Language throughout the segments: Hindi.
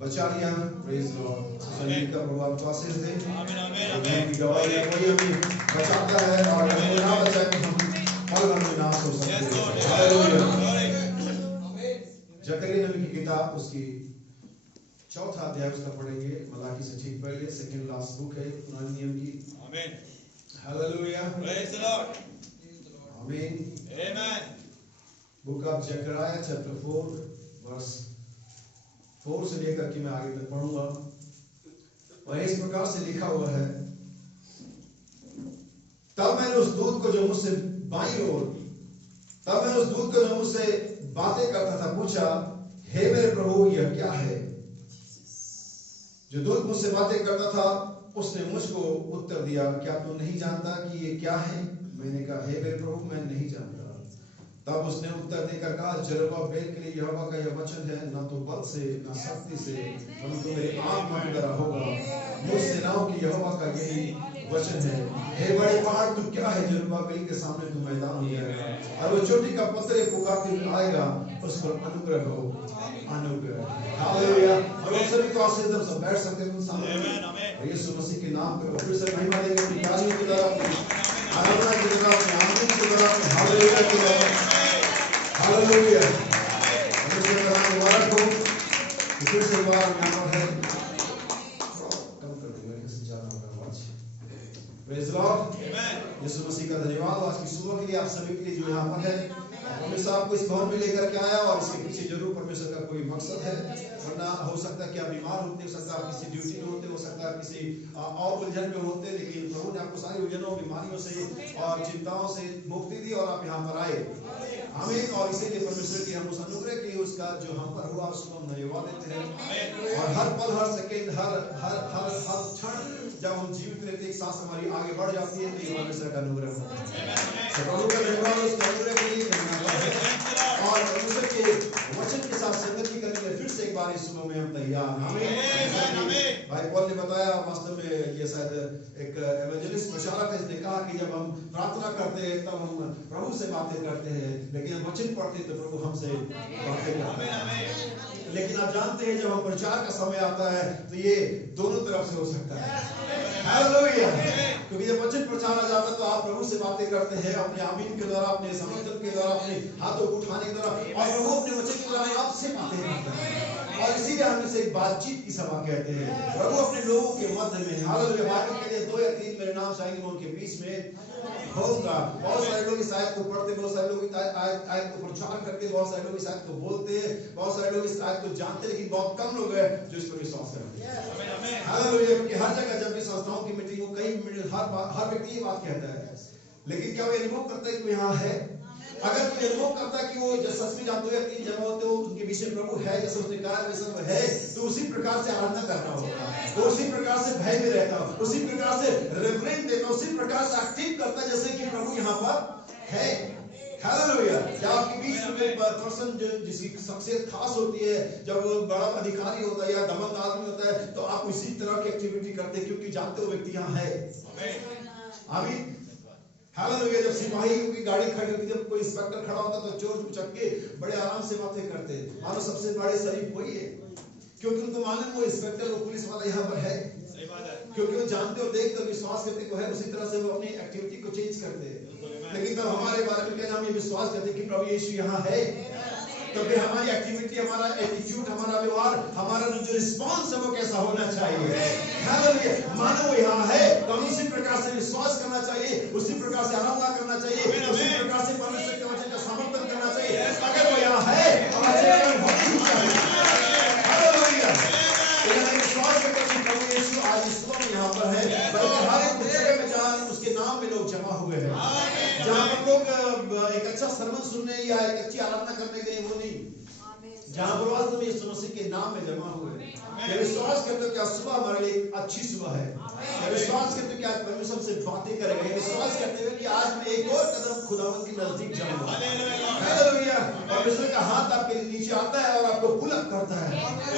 बचा लिया। Praise Lord. सभी का प्रभाव प्रोसेस दे। आमीन। गवाही है कोई हमें बचाता है और हमें ना बचाए तो हम फल में विनाश हो सकते हैं। हालेलुया। जकरिया नबी की किताब उसकी 4था अध्याय उसका पढ़ेंगे। मलाकी से ठीक पहले सेकंड लास्ट बुक है पुराने नियम की। Amen. Hallelujah. Praise the Lord. Amen. Amen. Book of Zechariah chapter 4 verse 4 से लेकर के मैं आगे तक पढ़ूंगा। और इस प्रकार से लिखा हुआ है, तब मैंने उस दूत को जो मुझसे बाईं ओर बातें करता था पूछा, हे मेरे प्रभु यह क्या है? जो दूत मुझसे बातें करता था उसने मुझको उत्तर दिया, क्या तू नहीं जानता कि ये क्या है? मैंने कहा, हे मेरे प्रभु मैं नहीं जानता। तब उसने उत्तर देकर कहा, जरुब्बाबेल के लिए यहोवा का यह वचन है, न तो बल से न शक्ति से परंतु मेरे आत्मा के द्वारा होगा। मुझ सेनाओं की यहोवा का यही वचन है। हे बड़े पहाड़ तू क्या है? जरुब्बाबेल के सामने तू मैदान हो जाएगा और वो चोटी का पत्थर पुकारते हुए आएगा, उस पर अनुग्रह हो, अनुग्रह। हालेलुया। और उस सभी को आशीष दे। सब बैठ सकते हैं सामने। और यीशु मसीह के नाम पे फिर से महिमा देंगे अपनी तालियों की तरफ, आराधना की तरफ, आनंद की तरफ। हालेलुया की तरफ। हालेलुया। परमेश्वर का नाम मुबारक हो। फिर से बार यहाँ है। कम कर दो, मेरे से ज्यादा होगा आवाज। प्रेज लॉर्ड, यीशु मसीह का धन्यवाद आज की सुबह के लिए, आप सभी के लिए जो यहाँ पर है। परमेश्वर आपको इस भवन में लेकर के आया और इसके पीछे जरूर परमेश्वर का कोई मकसद है। वरना हो सकता है कि आप बीमार होते, हो सकता है आप किसी ड्यूटी में होते, हो सकता है किसी और उलझन में होते, लेकिन प्रभु ने आपको सारी उलझनों, बीमारियों से और चिंताओं से मुक्ति दी और आप यहाँ पर आए। आमीन। और इसीलिए परमेश्वर की हम उस अनुग्रह के लिए उसका जो हम पर हुआ उसको हम धन्यवाद देते हैं। और हर पल, हर सेकंड, हर क्षण जब हम जीवित रहते, एक सांस हमारी आगे बढ़ जाती है, तो ये परमेश्वर का अनुग्रह होता है। प्रभु का धन्यवाद उस अनुग्रह के लिए और परमेश्वर के वचन के साथ संगति करने के लिए फिर से एक बार इस सुबह में हम तैयार। आमीन। भाई पॉल ने बताया, वास्तव में ये शायद एक एवेंजलिस्ट प्रचारक है, इसने कहा कि जब हम प्रार्थना करते हैं तब हम प्रभु से बातें करते हैं, लेकिन वचन पढ़ते हैं तो प्रभु हमसे बातें करते हैं। लेकिन आप जानते हैं जब हम प्रचार का समय आता है तो ये दोनों तरफ से हो सकता है। हालेलुया। क्योंकि जब वचन प्रचारा जाता है तो आप प्रभु से बातें करते हैं अपने आमीन के द्वारा, अपने समर्थन के द्वारा, अपने हाथों को उठाने के द्वारा, और प्रभु अपने वचन के द्वारा आपसे बातें करते हैं। और इसीलिए हम इसे एक बातचीत की सभा कहते हैं। प्रभु अपने लोगों के मध्य में, हालेलुया, बाइबल कहते हैं 2 या 3 मेरे नाम से आएंगे, उनके बीच में होगा। बहुत सारे लोग इस आयत को पढ़ते, बहुत सारे लोग आयत को प्रचार करते, बहुत सारे लोग इस आयत को बोलते हैं, बहुत सारे लोग इस आयत को जानते, लेकिन बहुत कम लोग हैं जो इस पर विश्वास करते हैं। हालेलुया। क्योंकि हर जगह जब भी संस्थाओं की मीटिंग हो, कई हर व्यक्ति ये बात कहता है, लेकिन क्या वो अनुभव करता है कि वो यहाँ है? अगर कोई अनुभव करता है कि वो जब सच में जब 2 या 3 जगह होते हो उनके बीच में प्रभु है, जैसे उसने कहा वैसा है, तो उसी प्रकार से आराधना करना होगा, वो उसी प्रकार से भय में रहता हो, उसी प्रकार से रेवरेंस देता, उसी प्रकार से एक्टिव करता है जैसे कि प्रभु यहाँ पर है। हालेलुया। जब आपके बीच में कोई पर्सन जो जिसकी शख्सियत खास होती है, जब वो बड़ा अधिकारी होता है या दमन आदमी होता है, तो आप इसी तरह की एक्टिविटी करते हैं क्योंकि जानते हो व्यक्ति यहाँ है। आमीन। हालेलुया। जब सिपाही की गाड़ी खड़ी होती है, जब कोई इंस्पेक्टर खड़ा होता है तो चोर उचक के बड़े आराम से बातें करते हैं, मानो सबसे बड़े शरीफ वही है, क्योंकि उनको मालूम वो इंस्पेक्टर, वो पुलिस वाला यहाँ पर है। क्योंकि वो जानते और देखते विश्वास करते को है, उसी तरह से वो अपनी एक्टिविटी को चेंज करते हैं। लेकिन तब हमारे बारे में क्या हम ये विश्वास करते कि प्रभु यीशु यहाँ है, तो फिर हमारी एक्टिविटी, हमारा एटीट्यूड, हमारा व्यवहार, हमारा जो रिस्पांस है वो कैसा होना चाहिए? हालेलुया। मानो वो यहाँ है तो हम इसी प्रकार से विश्वास करना चाहिए, उसी प्रकार से आराधना करना चाहिए, उसी प्रकार से परमेश्वर के वचन का समर्थन करना चाहिए। अगर वो यहाँ है तो हालेलुया। विश्वास करते हैं प्रभु यीशु आज इस सुबह में यहाँ पर है, बल्कि हर एक जगह में जहाँ उसके नाम में लोग जमा हुए हैं, जहाँ पर लोग एक अच्छा सरमन सुनने या एक अच्छी आराधना करने के लिए वो नहीं, जहाँ पर वास्तव में यीशु मसीह के नाम में जमा हुए हैं। मैं विश्वास करते हो कि आज सुबह हमारे लिए अच्छी सुबह है। मैं विश्वास करते हो कि आज परमेश्वर से बातें करेंगे। विश्वास करते हुए कि आज मैं एक और कदम खुदावंद के नजदीक जाऊंगा। हालेलुया। परमेश्वर का हाथ आपके नीचे आता है और आपको पुल अप करता है,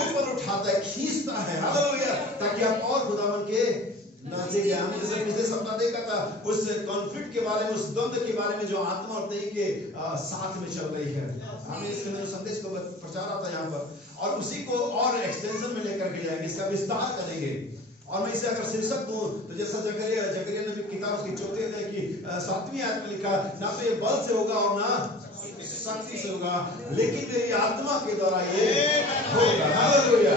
ऊपर उठाता है, खींचता है। हालेलुया। ताकि आप और खुदावंद के नजदीक जाएं। हमने जैसे पिछले सप्ताह देखा था उस कॉन्फ्लिक्ट के बारे में, उस द्वंद के बारे में जो आत्मा और देह के साथ में चल रही है। हमने इसके संदेश को प्रचारा था यहाँ पर, और उसी को और एक्सटेंशन में लेकर के जाएंगे, इसका विस्तार करेंगे। और मैं इसे अगर शीर्षक दूं तो जैसा जकरिया नबी किताब उसकी 4 अध्याय की 7वीं आयत में लिखा, ना तो ये बल से होगा और ना शक्ति से होगा, लेकिन मेरी आत्मा के द्वारा ये होगा। Hallelujah.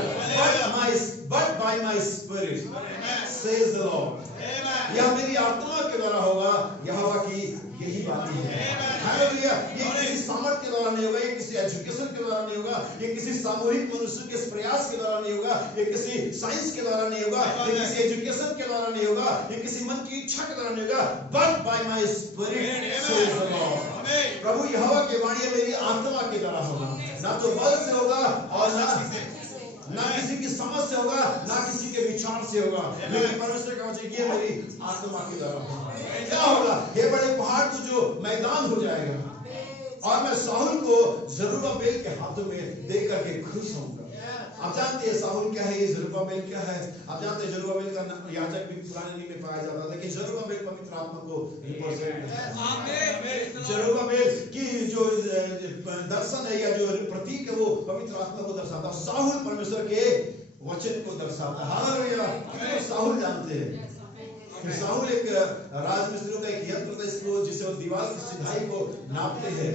But by my spirit says the Lord। यह मेरी आत्मा के द्वारा होगा, यहोवा की यही बात है। हालेलुया। ये किसी सामर्थ के द्वारा नहीं होगा, ये किसी एजुकेशन के द्वारा नहीं होगा, ये किसी सामूहिक मनुष्य के प्रयास के द्वारा नहीं होगा, ये किसी साइंस के द्वारा नहीं होगा, ये किसी एजुकेशन के द्वारा नहीं होगा, ये किसी मन की इच्छा के द्वारा नहीं होगा। But by my spirit says the Lord। प्रभु यहोवा की वाणी मेरी आत्मा के द्वारा होगा, ना तो बल से होगा और ना किसी की समझ से होगा, ना किसी के विचार से होगा, लेकिन परमेश्वर का वचन ये मेरी आत्मा के द्वारा होगा। क्या होगा? ये बड़े पहाड़ को जो मैदान हो जाएगा, और मैं साहुल को जरुब्बाबेल के हाथों में दे करके खुश होऊंगा। आप जानते हैं साहुल क्या है, ये जरुब्बाबेल क्या है? आप जानते हैं जरुब्बाबेल का याजक भी पुराने नियम में पाया जाता है, लेकिन जरुब्बाबेल पवित्र आत्मा को रिप्रेजेंट करता है। जरुब्बाबेल की जो दर्शन है या जो प्रतीक है वो पवित्र आत्मा को दर्शाता है, साहुल परमेश्वर के वचन को दर्शाता है। हालेलुया। साहुल जानते हैं, साहुल एक राजमिस्त्रियों का एक यंत्र था इसको, जिसे वो दीवार की सिधाई को नापते हैं,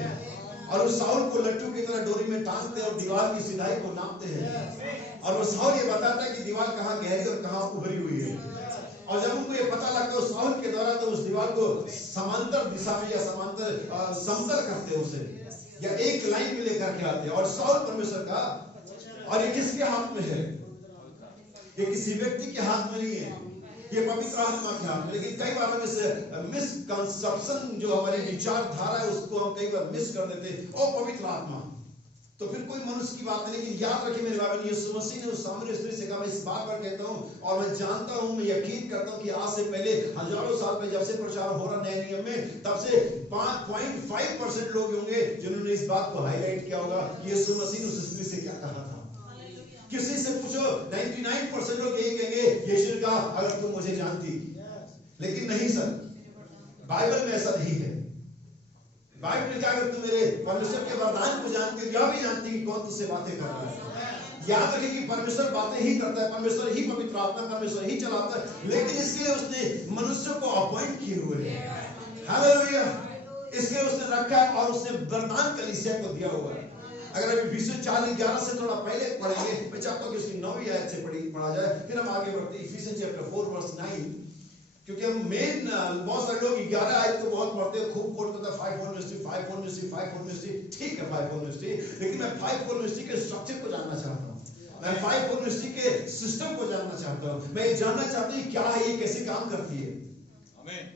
और उस साहुल को लट्टू की तरह डोरी में टांगते और दीवार की सिधाई को नापते हैं, और वो साहुल ये बताता है कि दीवार कहाँ गहरी और कहाँ उभरी हुई है। और जब उनको ये पता लगता है, साहुल के उस दीवार को समांतर दिशा में या समांतर समतल करते हैं उसे, या एक लाइन में लेकर के आते हैं। और शाऊल परमेश्वर का, और ये किसके हाथ में है? ये किसी व्यक्ति के हाथ में नहीं है, ये पवित्र आत्मा के हाथ में। लेकिन कई बार हम इस मिसकंसेप्शन जो हमारी विचारधारा है उसको हम कई बार मिस कर देते हैं। ओ पवित्र आत्मा तो फिर कोई मनुष्य की बात नहीं। लेकिन याद रखिए मेरे बाबा, यीशु मसीह ने उस सामरी स्त्री से कहा, मैं इस बात पर कहता हूं और मैं जानता हूं, मैं यकीन करता हूं कि आज से पहले हजारों साल पहले जब से प्रचार हो रहा नए नियम में, तब से 5.5% लोग होंगे जिन्होंने इस बात को हाईलाइट किया होगा यीशु मसीह ने उस स्त्री से क्या कहा था। किसी से पूछो 99% लोग यही कहेंगे, यीशु ने कहा अगर तुम मुझे जानती। लेकिन नहीं सर, बाइबल में ऐसा नहीं है। बाइबल में क्या, अगर तुम मेरे परमेश्वर के वरदान को जानती हो, यह भी जानती कि कौन तुझसे बातें कर रहा है। याद रखिए कि परमेश्वर बातें ही करता है, परमेश्वर ही पवित्र आत्मा, परमेश्वर ही चलाता है। लेकिन इसके लिए उसने मनुष्य को अपॉइंट किए हुए हैं। हालेलुया। इसके उसने रखा है और उसने वरदान कलीसिया को दिया हुआ है। अगर अभी इफिसियंस 4:11 से थोड़ा पहले पढ़ेंगे, मैं चाहता हूं कि उसकी 9वीं आयत से पढ़ा जाए, फिर हम आगे बढ़ते हैं। इफिसियंस चैप्टर 4 वर्स 9, क्योंकि हम मेन बहुत सारे लोग 11 आयत को बहुत पढ़ते हैं, खूब कोट करते हैं, 5-4 मिनिस्ट्री, 5-4 मिनिस्ट्री, 5-4 मिनिस्ट्री। ठीक है 5-4 मिनिस्ट्री, लेकिन मैं 5-4 मिनिस्ट्री के स्ट्रक्चर को जानना चाहता हूं। मैं 5-4 मिनिस्ट्री के सिस्टम को जानना चाहता हूं। मैं ये जानना चाहता हूं क्या है, ये कैसे काम करती है। आमीन।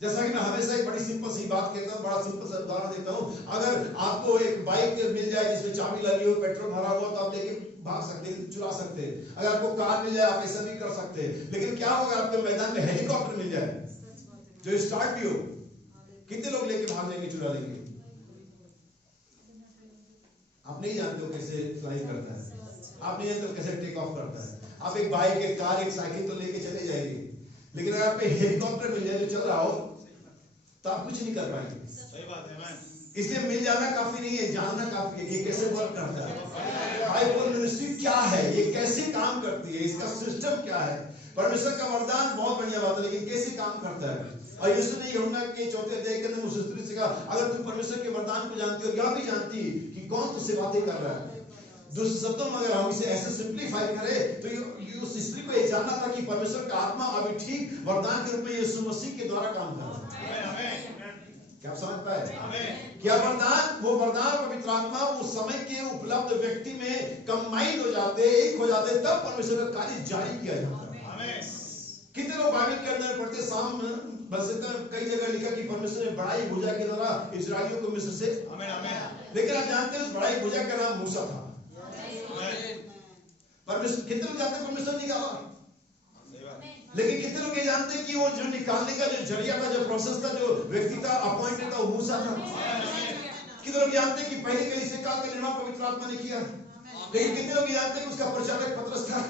जैसा कि मैं हमेशा एक बड़ी सिंपल सी बात कहता हूँ, बड़ा सिंपल सा उदाहरण देता हूँ। अगर आपको एक बाइक मिल जाए जिसमें चाबी लगी हो, पेट्रोल भरा हुआ, तो आप लेके भाग सकते हैं, चुरा सकते हैं। अगर आपको कार मिल जाए आप ऐसा भी कर सकते हैं। लेकिन क्या होगा अगर आपके मैदान में हेलीकॉप्टर मिल जाए जो स्टार्ट भी हो, कितने लोग लेके भाग लेंगे, चुरा लेंगे? आप नहीं जानते हो कैसे फ्लाइंग करता है, आप नहीं जानते हो कैसे टेक ऑफ करता है। आप एक बाइक, एक कार, एक साइकिल तो लेके चले जाएंगे, लेकिन अगर आपको हेलीकॉप्टर मिल जाए जो चल रहा हो तो आप कुछ नहीं कर पाएंगे। सही बात है। इसलिए मिल जाना काफी नहीं है, जानना काफी है ये कैसे वर्क करता है। बाइबल मिनिस्ट्री क्या है, ये कैसे काम करती है, इसका सिस्टम क्या है। परमेश्वर का वरदान बहुत बढ़िया बात है, लेकिन कैसे काम करता है। और यीशु ने यूहन्ना के 4 अध्याय के अंदर उस स्त्री से कहा, अगर तुम परमेश्वर के वरदान को जानती हो, क्या भी जानती कि कौन तुझसे बातें कर रहा है। दूसरे शब्दों में अगर हम इसे ऐसे सिंपलीफाई करें तो ये उस स्त्री को ये जानना था कि परमेश्वर का आत्मा अभी ठीक वरदान के रूप में यीशु मसीह के द्वारा काम कर रहा है। क्या आप समझ पाए? क्या वरदान, वो वरदान पवित्र आत्मा उस समय के उपलब्ध व्यक्ति में कंबाइन हो जाते, एक हो जाते, तब परमेश्वर का कार्य जारी किया जाता है। कितने लोग बाइबल के अंदर पढ़ते, साम कई जगह लिखा कि परमेश्वर ने बड़ाई भुजा के द्वारा इस्राएलियों को मिस्र से, लेकिन आप जानते हैं उस बड़ाई भुजा का नाम मूसा था। परमेश्वर, कितने लोग जानते हैं परमेश्वर निकाला, लेकिन कितने लोग ये जानते हैं कि वो जो निकालने का जो जरिया था, जो प्रोसेस था, जो व्यक्ति था, अपॉइंटेड था, वो मूसा था। कितने लोग जानते हैं कि पहले कलीसिया काल का निर्माण पवित्र आत्मा ने किया, लेकिन कितने लोग जानते हैं कि उसका प्रचारक पतरस था।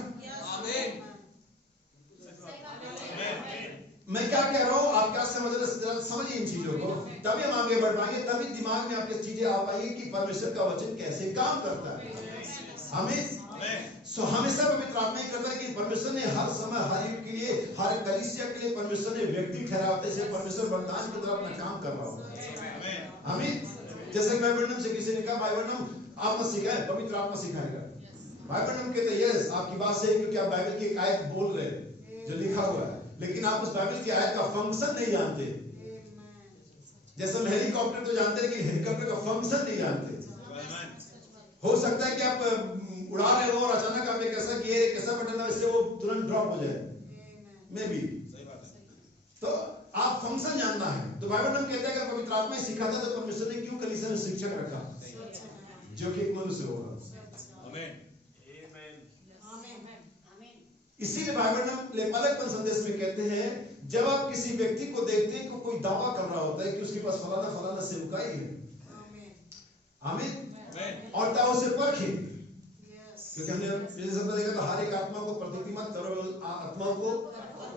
मैं क्या कह रहा हूँ, आप क्या समझिए इन चीजों को, तभी हम आगे बढ़ पाएंगे, तभी दिमाग में आपके चीजें आ पाएंगी कि परमेश्वर का वचन कैसे काम करता है। हमें हमेशा पवित्र आत्मा ही करता है कि परमेश्वर ने हर समय, हर युग के लिए, हर कलीसिया के लिए परमेश्वर ने व्यक्ति ठहरा होता है। परमेश्वर वरदान की तरह अपना काम कर रहा होता है। हमें जैसे भाई वर्णम से किसी ने कहा, भाई वर्णम आप मत सिखाए, पवित्र आत्मा सिखाएगा। भाई वर्णम कहते हैं यस, आपकी बात सही है, क्योंकि आप बाइबल की एक आयत बोल रहे हैं जो लिखा हुआ है, लेकिन आप उस बाइबल की आयत का फंक्शन नहीं जानते। जैसे हम हेलीकॉप्टर तो जानते हैं, लेकिन हेलीकॉप्टर का फंक्शन नहीं जानते। हो सकता है कि आप उड़ा रहे हो और अचानक आप एक ऐसा गियर, एक ऐसा बटन है इससे वो तुरंत ड्रॉप हो जाए, मे बी। तो आप फंक्शन जानना है। तो बाइबल में कहता है अगर पवित्र आत्मा ही सिखाता तो परमेश्वर ने क्यों कलीसिया में शिक्षक रखा जो कि एक मनुष्य होगा। इसीलिए बाइबल में लेपालकपन संदेश में कहते हैं, जब आप किसी व्यक्ति को देखते हैं कि कोई दावा कर रहा होता है कि उसके पास फलाना फलाना सेवकाई है, आमीन, और तब उसे परखें, क्योंकि हमने देखा था हर एक आत्मा को प्रतीति मत करो आत्माओं को,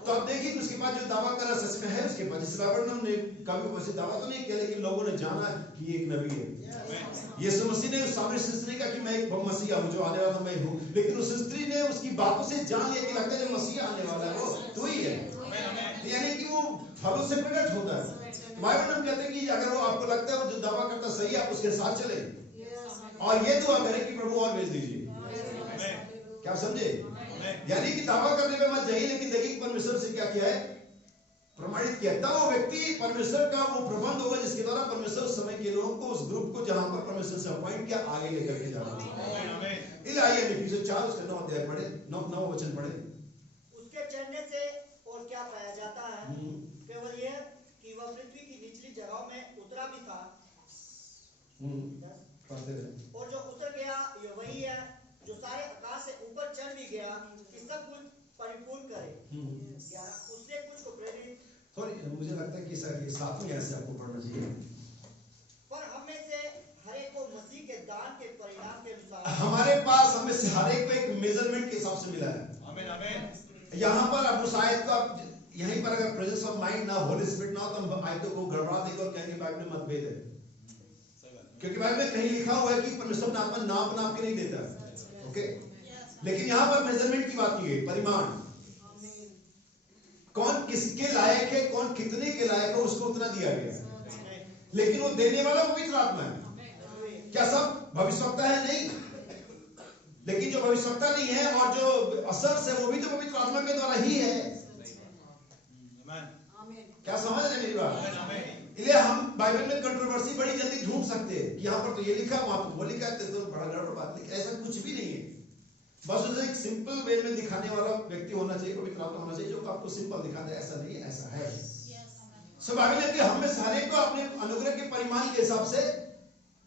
तो आप देखिए कि उसके पास जो दावा कर रहा सच में है उसके पास। जिस बाइबल ने कभी वैसे दावा तो नहीं किया, लेकिन लोगों ने जाना कि एक नबी है। यीशु मसीह ने उस सामने स्त्री ने कहा कि मैं एक मसीहा हूं, जो आने वाला मैं हूं, लेकिन उस स्त्री ने उसकी बातों से जान लिया कि लगता है जो मसीहा आने वाला है वो तो ही है, यानी कि वो फलों से प्रकट होता है। बाइबल में कहते हैं कि अगर वो आपको लगता है वो जो दावा करता सही है, आप उसके साथ चले और ये दुआ करें कि प्रभु और भेज दीजिए। क्या समझे? यानी कि दावा करने पे मत जाइए, लेकिन देखिए परमेश्वर से क्या किया है, प्रमाणित किया, तब वो व्यक्ति परमेश्वर का वो प्रबंध होगा जिसके द्वारा परमेश्वर उस समय के लोगों को, उस ग्रुप को जहां पर परमेश्वर से अपॉइंट किया, आगे लेकर के जाना। इसलिए आइए इफिसियों 4 उसका 9 अध्याय पढ़े, 9 वचन पढ़े। उसके चढ़ने से और क्या पाया जाता है, केवल यह कि वह पृथ्वी की निचली जगहों में उतरा भी था। और जो उतर गया ये वही है जो सारे आकाश से ऊपर चढ़ भी गया कि सब कुछ परिपूर्ण करे। उसने कुछ को प्रेरित, सॉरी मुझे लगता है कि सर ये 7वें आयत से आपको पढ़ना चाहिए। पर हम में से हर एक को मसीह के दान के परिणाम के अनुसार, हमारे पास हम में से हर एक को एक मेजरमेंट के हिसाब से मिला है। आमीन आमीन। यहाँ पर अब उस आयत को आप यहीं पर अगर प्रेजेंस ऑफ माइंड ना, होली स्पिरिट ना हो, तो हम आयतों को गड़बड़ा देंगे और कहेंगे बाइबल में मतभेद है, क्योंकि बाइबल में कहीं लिखा हुआ है कि परमेश्वर आत्मा नाप नाप के नहीं देता। ओके, लेकिन यहाँ पर मेजरमेंट की बात की गई, परिमाण, कौन किसके लायक है, कौन कितने के लायक है, उसको उतना दिया गया। लेकिन वो देने वाला पवित्र आत्मा है। क्या सब भविष्यवक्ता है? नहीं, लेकिन जो भविष्यवक्ता नहीं है और जो असर से, वो भी तो पवित्र आत्मा के द्वारा ही है। क्या समझ रहे मेरी बात? इसलिए हम बाइबल में कंट्रोवर्सी बड़ी जल्दी ढूंढ सकते हैं कि यहाँ पर तो ये लिखा, वहां पर वो लिखा है, तो बड़ा गड़बड़ बात। लेकिन ऐसा कुछ भी नहीं है। बस उसे एक सिंपल वे में दिखाने वाला व्यक्ति होना चाहिए, पवित्र आत्मा होना चाहिए, जो आपको सिंपल दिखा दे। ऐसा नहीं है, ऐसा है। सब बाइबल है कि हम में सारे को अपने अनुग्रह के परिमाण के हिसाब से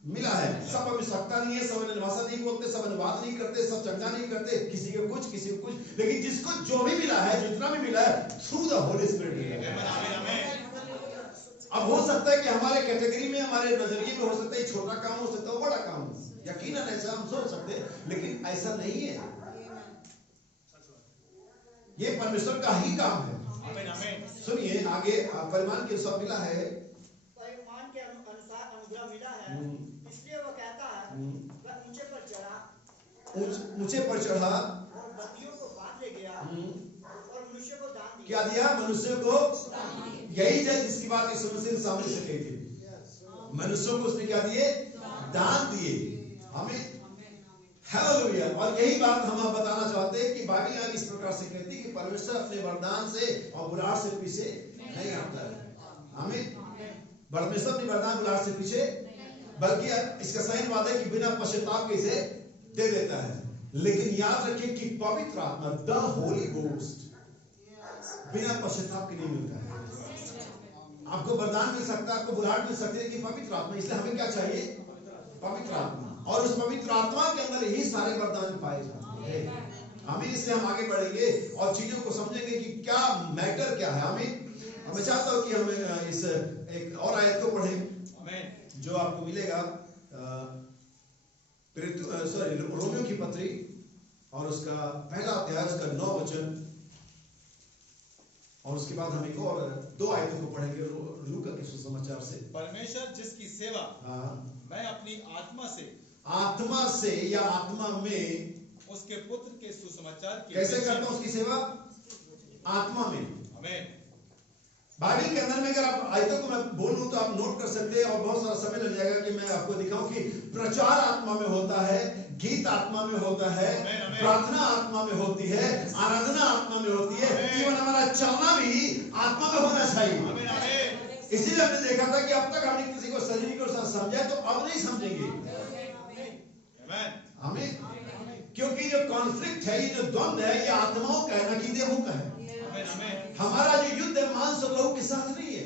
मिला है। सब आवश्यकता नहीं है, सब अन्य भाषा नहीं बोलते, सब अनुवाद नहीं करते, सब चर्चा नहीं करते, किसी को कुछ, किसी को कुछ, लेकिन जिसको जो भी मिला है, जितना भी मिला है, थ्रू द होली स्पिरिट मिला है। अब हो सकता है कि हमारे कैटेगरी में, हमारे नजरिए में हो सकता है छोटा काम, हो सकता है बड़ा काम हो, यकीनन ऐसा हम सोच सकते हैं, लेकिन ऐसा नहीं है। ये परमेश्वर का ही काम है। सुनिए आगे, परिमाण के सब मिला है, परिमाण के अनुसार अनुग्रह मिला है, इसलिए वो कहता है वह ऊंचे पर चढ़ा, ऊंचे पर चढ़ा और बंदियों को बांध ले गया, और मनुष्य को दान दिया। क्या दिया? मनुष्य को। यही है जिसकी बात यीशु मसीह ने सामने से कही थी। मनुष्यों को उसने क्या दिए? दान दिए। हमें हालेलुया। और यही बात हम आप बताना चाहते हैं कि बाइबल यहाँ इस प्रकार से कहती है कि परमेश्वर अपने वरदान से और बुलाहट से पीछे नहीं हटता है। हमें परमेश्वर अपने वरदान बुलाहट से पीछे, बल्कि इसका सही बात है कि बिना पश्चाताप के इसे दे देता है। लेकिन याद रखिए कि पवित्र आत्मा, द होली गोस्ट, बिना पश्चाताप के नहीं मिलता है। आपको वरदान मिल सकता है, आपको बुलाहट मिल सकती है कि पवित्र आत्मा। इसलिए हमें क्या चाहिए? पवित्र आत्मा। और उस पवित्र आत्मा के अंदर ही सारे वरदान पाए जाते हैं। हमें इसलिए हम आगे बढ़ेंगे और चीजों को समझेंगे कि क्या मैटर क्या है। हमें चाहता हूं कि हम इस एक और आयत को पढ़ें जो आपको मिलेगा रोमियो की पत्री और उसका पहला अध्याय, उसका 9 वचन, और उसके बाद हम एक और 2 आयतों को पढ़ेंगे लूका के सुसमाचार से। परमेश्वर जिसकी सेवा मैं अपनी आत्मा से या आत्मा में उसके पुत्र के सुसमाचार की कैसे करता हूं उसकी सेवा? आत्मा में। आमीन। बाइबल के अंदर में अगर आप आयतों को मैं बोलूं तो आप नोट कर सकते हैं, और बहुत सारा समय लग जाएगा कि मैं आपको दिखाऊं कि प्रचार आत्मा में होता है, गीत आत्मा में होता है, प्रार्थना आत्मा में होती है, आराधना आत्मा में होती है, इवन हमारा चलना भी आत्मा में होना चाहिए। इसीलिए हमने देखा था कि अब तक हमने किसी को शरीर को समझा, तो अब नहीं समझेंगे। हमें क्योंकि जो कॉन्फ्लिक्ट है, ये जो द्वंद है, ये आत्माओं का है, ना कि देहों का है। हमारा जो युद्ध है मांस और लहू के साथ नहीं है।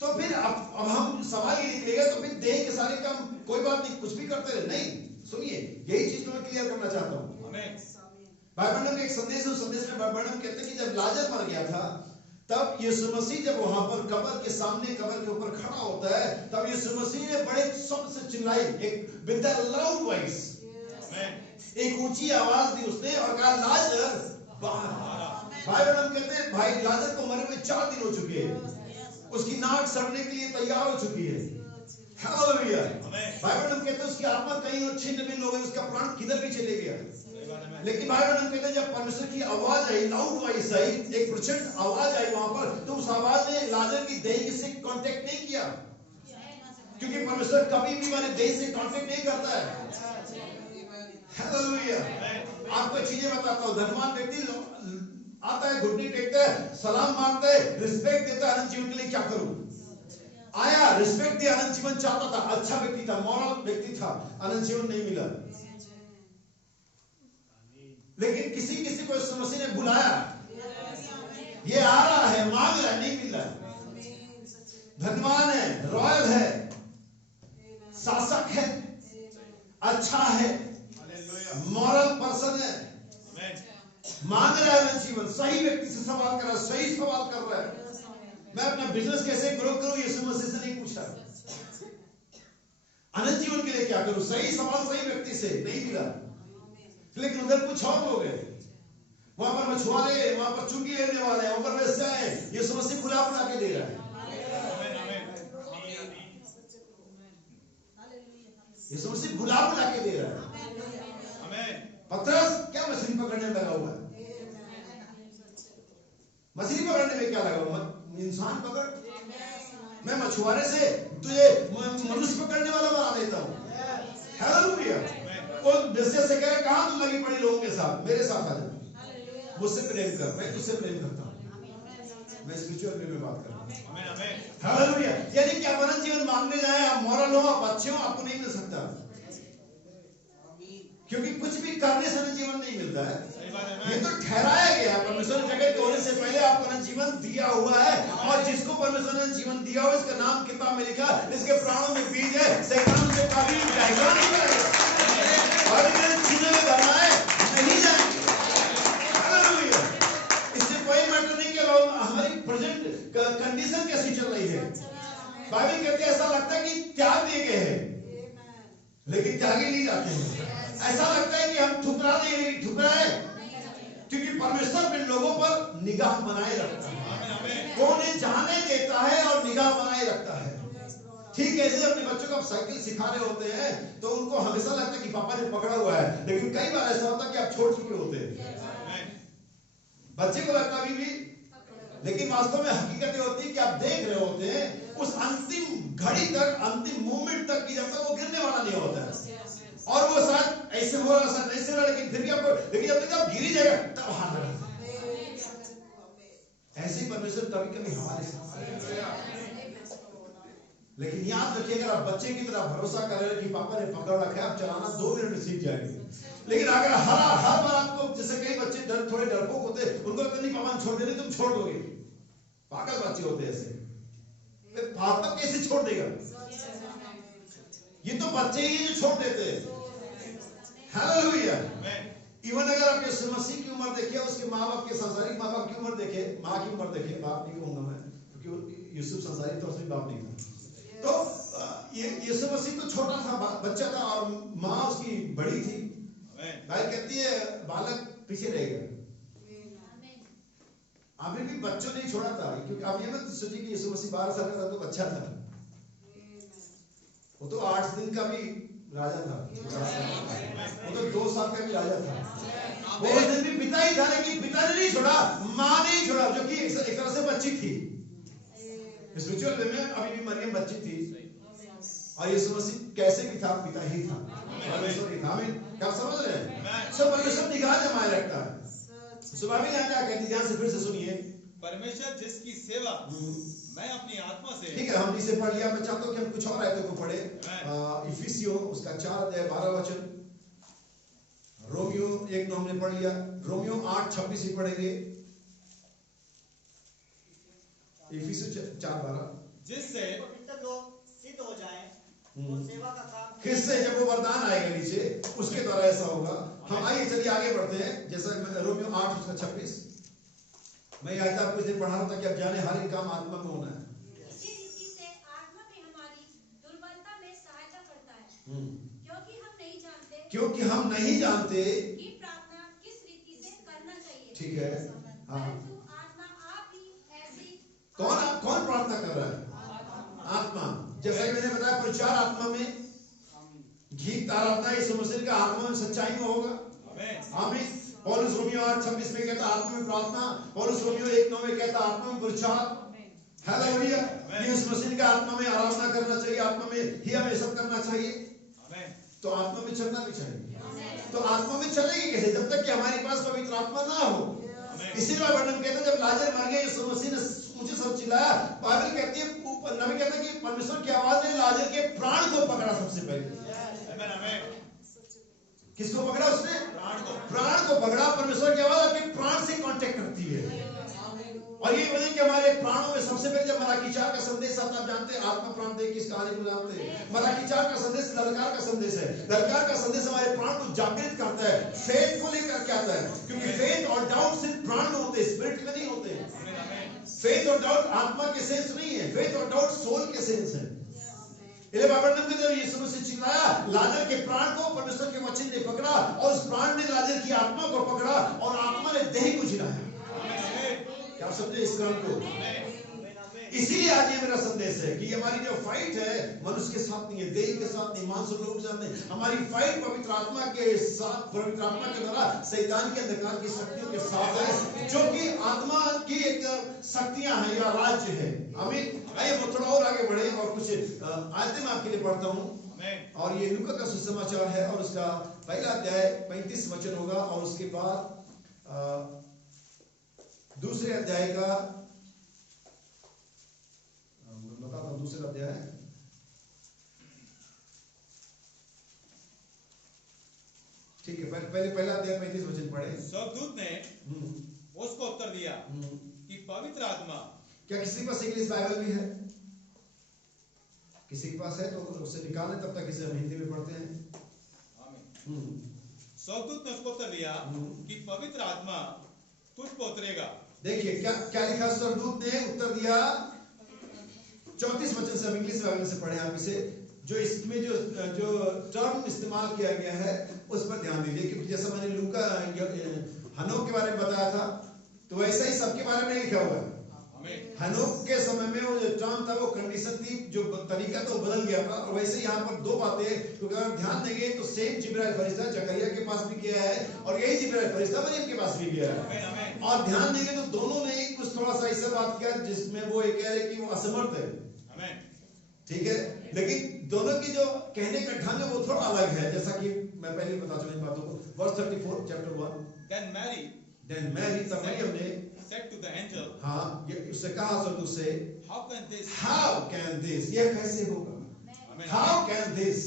तो फिर अब हम सवाल ये निकलेगा, तो फिर देह के सारे काम कोई बात नहीं, कुछ भी करते रहे, नहीं। सुनिए, यही चीज मैं क्लियर करना चाहता हूँ। बाइबल में एक संदेश है, उस संदेश में वर्णन कहते हैं कि जब लाजर मर गया था, तब यीशु मसीह जब वहां पर कब्र के सामने, कब्र के ऊपर खड़ा होता है, तब यीशु मसीह ने बड़े शब्द से चिल्लाई, एक विद अ लाउड वॉइस, एक ऊंची आवाज दी उसने और कहा लाजर बाहर आ। बाइबल हम कहते हैं भाई लाजर को मरे हुए 4 दिन हो चुके हैं, उसकी नाक सड़ने के लिए तैयार हो चुकी है। हालेलुया। बाइबल हम कहते हैं उसकी आत्मा कहीं और छिन्न भिन्न हो गई, उसका प्राण किधर भी चले गया। लेकिन बाइबल हम कहते हैं जब परमेश्वर की आवाज आई, लाउड वॉइस आई, एक प्रचंड आवाज आई वहां पर, तो उस आवाज ने लाजर की देह से कांटेक्ट नहीं किया, क्योंकि परमेश्वर कभी भी हमारे देह से कांटेक्ट नहीं करता है। हालेलुया। आपको चीजें बताता हूं, धनवान व्यक्ति आता है, घुटने टेकता है, सलाम मारता है, रिस्पेक्ट देता है, अनंत जीवन के लिए क्या करूं? आया, रिस्पेक्ट दिया, अनंत जीवन चाहता था, अच्छा व्यक्ति था, मॉरल व्यक्ति था, अनंत जीवन नहीं मिला। लेकिन किसी किसी को यीशु मसीह ने बुलाया, ये आ रहा है, मांग रहा है, नहीं मिल रहा है। धनवान है, रॉयल है, शासक है, अच्छा है, मॉरल पर्सन है, मांग रहा है जीवन, सही व्यक्ति से सवाल कर रहा है, सही सवाल कर रहा है। मैं अपना बिजनेस कैसे ग्रो करूं, यीशु मसीह से नहीं पूछा। अनंत जीवन के लिए क्या करूं, सही सवाल सही व्यक्ति से नहीं मिला। लेकिन उधर कुछ और लोग हैं, वहां पर मछुआरे, वहां पर चुंगी लेने वाले, वहां पर वैसे है, यीशु मसीह बुला के दे रहा है। यीशु मसीह बुला के दे रहा है। पतरस क्या मछली पकड़ने में लगा हुआ है? मछली पकड़ने में क्या लगा हुआ? इंसान पकड़, मैं मछुआरे से तुझे मनुष्य पकड़ने वाला बना देता हूं। हालेलुया। वो दस्ते से कह, कहां तू लगी पड़ी लोगों के साथ, मेरे साथ आ जा, मुझसे प्रेम कर, मैं तुझसे प्रेम करता हूं। मैं स्पिरिचुअल वे में बात कर रहा हूं। हालेलुया। यानी कि आप अनंत जीवन मांगने जाए, आप मॉरल हो, आप अच्छे हो, आपको नहीं मिल सकता, क्योंकि कुछ भी करने से जीवन नहीं मिलता है। ये तो ठहराया गया है, परमेश्वर ने जगत के होने से पहले आपको ना जीवन दिया हुआ है, और जिसको परमेश्वर ने जीवन दिया हुआ, इसका नाम किताब में लिखा, इसके प्राणों में बीज है, शैतान से कभी जाएगा नहीं जाएगा, और इन्हें चुने में धरना है, नहीं जाएंगे। हालेलुया। इससे कोई मैटर नहीं कि हमारी प्रेजेंट कंडीशन कैसी चल रही है। बाइबल कहते हैं ऐसा लगता है कि त्याग दिए गए हैं, लेकिन त्यागे नहीं जाते हैं। ऐसा लगता है कि हम ठुकरा नहीं, ठुकराए, क्योंकि परमेश्वर इन लोगों पर निगाह बनाए रखता है। वो उन्हें जाने देता है और निगाह बनाए रखता है। ठीक है, जैसे अपने बच्चों को आप साइकिल सिखा रहे होते हैं, तो उनको हमेशा लगता है कि पापा ने पकड़ा हुआ है, लेकिन कई बार ऐसा होता है कि आप छोड़ चुके होते हैं। बच्चे को लगता अभी भी, लेकिन वास्तव में हकीकत ये होती है कि आप देख रहे होते हैं उस अंतिम घड़ी तक, अंतिम मोमेंट तक, कि जब तक वो गिरने वाला नहीं होता है, और वो शायद ऐसे हो रहा, शायद ऐसे हो रहा, लेकिन फिर भी आपको, लेकिन जब तक गिर ही जाएगा तब हाथ लगा। ऐसे ही परमेश्वर कभी कभी हमारे साथ, लेकिन याद रखिए, अगर आप बच्चे की तरह भरोसा कर रहे हैं कि पापा ने पकड़ रखा है, आप चलाना 2 मिनट में सीख जाएंगे। लेकिन अगर हर बार आपको, जैसे कई बच्चे थोड़े डरपोक होते हैं, उनको लगता नहीं पापा छोड़ देने, तुम छोड़ दोगे, पागल बच्चे होते हैं ऐसे, पापा कैसे छोड़ देगा? ये तो बच्चे ही जो छोड़ देते हैं। हालेलुया। इवन अगर आप यीशु मसीह की उम्र देखिए, उसके माँ बाप के, संसारिक माँ बाप की उम्र देखे, माँ की उम्र देखे, बाप नहीं कहूंगा मैं, क्योंकि यूसुफ संसारिक तौर से बाप नहीं था, तो ये यीशु मसीह तो छोटा था, बच्चा था, और माँ उसकी बड़ी थी। बाइबल कहती है बालक पीछे रह गया। अभी भी बच्चों ने छोड़ा था, क्योंकि आप ये मत सोचिए कि यीशु मसीह 12 साल का था तो बच्चा था, वो तो 8 दिन का भी राजा था, वो तो 2 साल का भी राजा था, वो उस दिन भी पिता ही था, लेकिन पिता ने नहीं छोड़ा, माँ ने ही छोड़ा, जो कि एक तरह से बच्ची थी। स्पिरिचुअल वे में अभी भी मरियम बच्ची थी, और यीशु मसीह कैसे भी था, पिता ही था, परमेश्वर ही था। क्या समझ रहे हैं? सब परमेश्वर निगाह जमाए रखता है। सुबह भी क्या कहती, ध्यान से फिर से सुनिए। परमेश्वर जिसकी सेवा मैं अपनी आत्मा से, ठीक है, हम इसे पढ़ लिया। मैं चाहता हूँ कि हम कुछ और आयतों को पढ़े। इफिसियों उसका 4:12 रोमियो 1:9 हमने पढ़ लिया, रोमियो 8:26 ही पढ़ेंगे। इफिसियों 4:12, जिससे पवित्र लोग सिद्ध हो जाएं और सेवा का काम, किससे? जब वो वरदान आएगा नीचे, उसके द्वारा ऐसा होगा। हम आइए चलिए आगे बढ़ते हैं। जैसा रोमियो 8:26 मैं यह आपको इसलिए पढ़ा रहा था कि आप जाने हर एक काम आत्मा में होना है। इसी रीति से आत्मा भी हमारी दुर्बलता में सहायता करता है, क्योंकि हम नहीं जानते कि प्रार्थना किस रीति से करना चाहिए। ठीक है, हाँ। परंतु आत्मा आप ही ऐसी, कौन प्रार्थना कर रहा है? आत्मा। जैसा कि मैंने बताया, प्रचार आत्मा में, गीत आराधना यीशु मसीह का आत्मा में, सच्चाई में होगा। आमीन। पौलुस रोमियो 8:26 में कहता आत्मा में प्रार्थना, पौलुस रोमियो 1:9 में कहता आत्मा में प्रचार। हालेलुया। यीशु मसीह का आत्मा में आराधना करना चाहिए, आत्मा में ही हमें सब करना चाहिए, तो आत्मा में चलना भी चाहिए। तो आत्मा में चलेगी कैसे? जब तक कि हमारे पास पवित्र आत्मा ना हो। इसीलिए वर्णन कहते हैं जब लाजर मर गया यीशु मसीह ने मुझे सब चिल्लाया, बाइबल कहती है, नबी कहता है कि परमेश्वर की आवाज ने लाजर के प्राण को पकड़ा सबसे पहले। किसको पकड़ा उसने? प्राण को पकड़ा। परमेश्वर की आवाज आपके प्राण से कांटेक्ट करती है। और ये वजह कि हमारे प्राणों में सबसे पहले जब मलाकी 4 का संदेश आता है, आप जानते हैं आत्मा प्राण देह किस कहानी को जानते हैं? मलाकी 4 का संदेश ललकार का संदेश है। ललकार का संदेश हमारे प्राण को जागृत करता है, फेथ को लेकर के आता है, क्योंकि फेथ और डाउट सिर्फ प्राण में होते हैं, स्पिरिट में नहीं होते। फेथ और डाउट आत्मा के सेंस नहीं है, फेथ और डाउट सोल के सेंस है। इसलिए बाइबल में जब यीशु मसीह चिल्लाया, लाजर के प्राण को परमेश्वर के वचन ने पकड़ा और उस प्राण ने लाजर की आत्मा को पकड़ा और आत्मा ने देह को जिलाया। क्या समझे इस काम को? इसीलिए आज ये मेरा संदेश है कि हमारी जो फाइट है मनुष्य के साथ नहीं है, देह के साथ नहीं, मांस और लोगों के साथ नहीं। हमारी फाइट पवित्र आत्मा के साथ, पवित्र आत्मा के द्वारा शैतान के अंधकार की शक्तियों के साथ है, जो कि आत्मा की एक शक्तियां हैं या राज्य है। आमीन। आइए वो थोड़ा और आगे बढ़े और कुछ आयतें मैं आपके लिए पढ़ता हूँ। और ये लूका का सुसमाचार है और उसका पहला अध्याय 35 वचन होगा और उसके बाद दूसरे अध्याय का बताता हूं, दूसरा अध्याय ठीक है। पहले पहला अध्याय 35 वचन पढ़े। स्वर्गदूत ने उसको उत्तर दिया कि पवित्र आत्मा। क्या किसी के पास इंग्लिश बाइबल भी है? किसी के पास है तो उसे निकालें, तब तक इसे हम हिंदी में पढ़ते हैं। स्वर्गदूत ने उसको उत्तर दिया कि पवित्र आत्मा तुझ पर उतरेगा। देखिए क्या क्या लिखा, स्वर्गदूत ने उत्तर दिया। 34 वचन से हम इंग्लिश बाइबल से पढ़े आप इसे। जो इसमें जो टर्म इस्तेमाल किया गया है उस पर ध्यान दीजिए, क्योंकि जैसा मैंने लूका हनोक के बारे में बताया था, तो वैसा ही सबके बारे में लिखा हुआ है। हनोक के समय में वो जो टर्म था, वो कंडीशन थी, जो तरीका तो बदल गया था। और वैसे यहाँ पर दो बातें, क्योंकि अगर ध्यान देंगे तो सेम जिब्राइल फरिश्ता जकरिया के पास भी किया है और यही जिब्राइल फरिश्ता मरियम के पास भी किया है। और ध्यान देंगे तो दोनों ने कुछ थोड़ा सा ऐसा बात किया जिसमें वो ये कह रहे कि वो असमर्थ है, ठीक है, लेकिन दोनों की जो कहने का ढंग है वो थोड़ा अलग है, जैसा कि मैं पहले बता चुका इन बातों को। Verse 34 chapter 1। Then Mary तब मरियम ने said to the angel, हाँ, ये उससे कहा स्वर्गदूत से, how can this, ये कैसे होगा? How can this?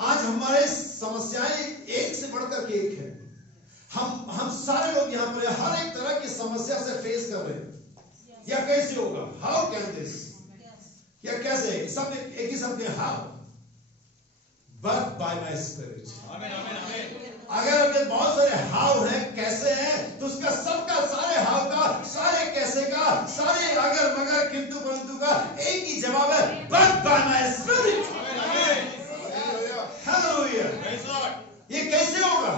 आज हमारे समस्याएं एक से बढ़कर के एक है। हम सारे लोग यहाँ पर हर एक तरह की समस्या से फेस कर रहे हैं। यह कैसे होगा? How can this? या कैसे? सब एक ही शब्द है how, but by my spirit। अगर अपने बहुत सारे हाव हैं, कैसे हैं, तो उसका सबका सारे हाव का, सारे कैसे का, सारे अगर मगर किंतु परंतु का एक ही जवाब है, but by my spirit। Hallelujah. ये कैसे होगा?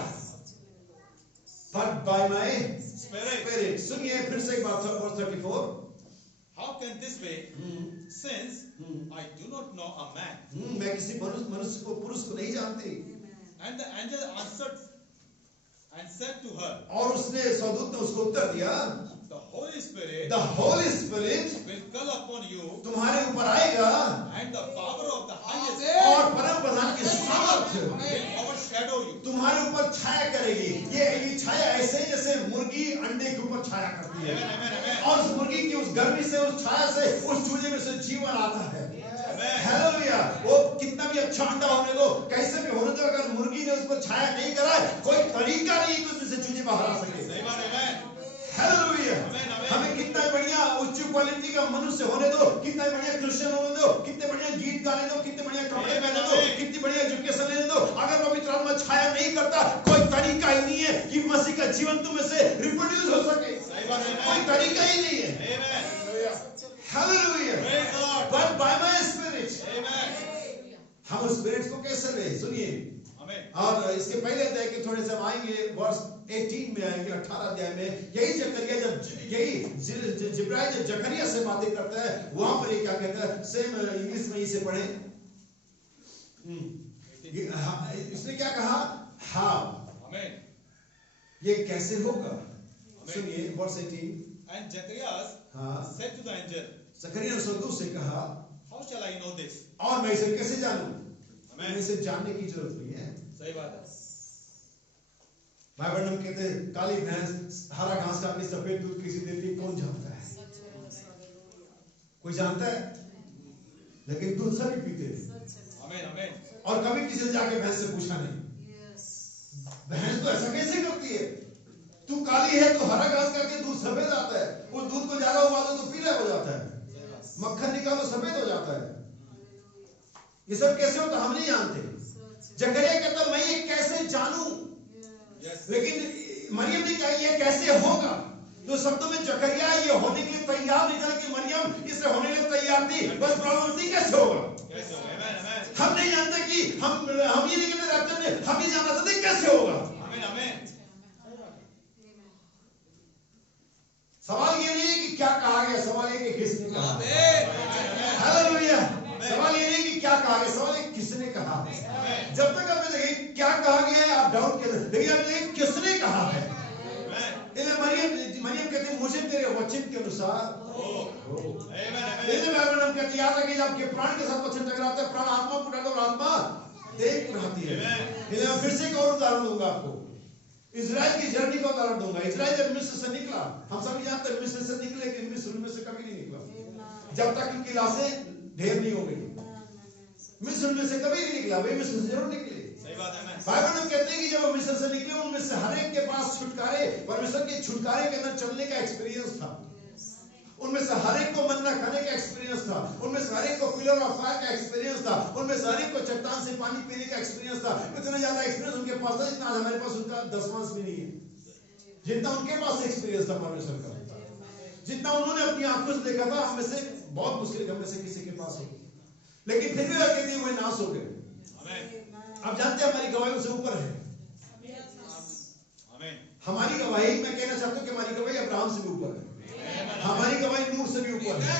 but by my spirit। सुनिए फिर से एक बात, verse 34। How can this be? Since I do not know a man। मैं किसी मनुष्य को, पुरुष को नहीं जानती। And the angel answered and said to her, और उसने स्वर्गदूत ने उसको उत्तर दिया, the Holy Spirit will come upon you, तुम्हारे ऊपर आएगा, and the power of the highest और परम प्रधान की सामर्थ्य will overshadow you। तुम्हारे ऊपर छाया करेगी। ये छाया ऐसे ही जैसे मुर्गी अंडे के ऊपर छाया करती है, और उस मुर्गी की उस गर्मी से, उस छाया से, उस चूजे में से जीवन आता है। हालेलुया। वो कितना भी अच्छा अंडा होने दो, कैसे भी होने दो, अगर मुर्गी ने उस पर छाया नहीं करा, कोई तरीका नहीं कि उसमें से चूजे बाहर आ सके। हालेलुया। हमें कितना बढ़िया उच्च क्वालिटी का मनुष्य होने दो, कितना बढ़िया क्रिश्चियन होने दो, कितने बढ़िया गीत गाने दो, कितने बढ़िया कपड़े पहने दो, कितनी बढ़िया एजुकेशन लेने दो, अगर पवित्र आत्मा छाया नहीं करता, कोई तरीका ही नहीं है कि मसीह का जीवन तुम में से रिप्रोड्यूस हो सके। कोई तरीका ही नहीं है। Hallelujah. But by my spirit। हम उस स्पिरिट को कैसे ले? सुनिए, और इसके पहले अध्याय के थोड़े से हम आएंगे, वर्ष 18 में आएंगे, 18 अध्याय में यही जकरिया जब जिब्राइल जब जकरिया से बातें करता है, वहां पर ये क्या कहता है, सेम इंग्लिश में इसे पढ़े। इसने क्या कहा? हाँ, ये कैसे होगा? सुनिए वर्ष 18। And Zacharias said to the angel, जकरिया ने स्वर्गदूत से कहा, how shall I know this? और मैं इसे कैसे जानूं? मैं इसे जानने की जरूरत नहीं है। सही बात है। भाई बहन हम कहते काली भैंस हरा घास खा के सफेद दूध किसी देती है, कौन जानता है? कोई जानता है? लेकिन दूध सभी पीते हैं। और कभी किसी ने जाके भैंस से पूछा नहीं, भैंस तो ऐसा कैसे करती है? तू काली है तो हरा घास करके दूध सफेद आता है, उस दूध को ज्यादा उबालो तो पीला हो जाता है, मक्खन निकालो सफेद हो जाता है। ये सब कैसे होता हम नहीं जानते। जकरिया कहता मैं ये कैसे जानूं? लेकिन मरियम ने कहा ये कैसे होगा? तो शब्दों में जकरिया ये होने के लिए तैयार नहीं था कि मरियम इससे होने के लिए तैयार थी, बस प्रॉब्लम थी कैसे होगा। हम नहीं जानते कि हम ये नहीं कहते, हम नहीं जानना चाहते कैसे होगा। सवाल ये नहीं है कि क्या कहा गया, सवाल ये कि किसने कहा। हालेलुया। सवाल ये नहीं कि क्या कहा गया, सवाल ये किसने कहा। जब तक आप देखें क्या कहा गया है आप डाउट कर, लेकिन आप देखें किसने कहा है। मरियम कहते मुझे तेरे वचन के अनुसार कहते याद रखिए आपके प्राण के साथ वचन टकराता है, प्राण आत्मा को डालो और आत्मा देख रहती है। फिर से एक और उदाहरण दूंगा आपको, इजराइल की जर्नी का उदाहरण दूंगा। इजराइल जब मिस्र से निकला, हम सभी जानते हैं मिस्र से निकले, लेकिन मिस्र में से कभी नहीं निकला जब तक उनकी लाशें ढेर नहीं हो गई। मिस्र में से कभी नहीं निकला, वे मिस्र से जरूर निकले। बाइबल में कहते हैं कि जब वो मिस्र से निकले उनमें से हर एक के पास छुटकारे, परमेश्वर के छुटकारे के अंदर चलने का एक्सपीरियंस था। उनमें से हर एक को मन्ना खाने का एक्सपीरियंस था, उनमें से हर एक को पिलर ऑफ फायर का एक्सपीरियंस था, उनमें से हर एक को चट्टान से पानी पीने का एक्सपीरियंस था। इतना ज्यादा एक्सपीरियंस उनके पास था जितना हमारे पास उनका 10वां भी नहीं है। जितना उनके पास एक्सपीरियंस था परमेश्वर का, जितना उन्होंने अपनी आंखों से देखा था, हमें से बहुत मुश्किल हम में से किसी के पास हो, लेकिन फिर भी कहते हैं वो नाश हो गए। आप जानते हैं हमारी गवाही उनसे ऊपर है। हमारी गवाही, मैं कहना चाहता हूं कि हमारी गवाही अब्राहम से भी ऊपर है, हमारी गवाही नूह से भी ऊपर है,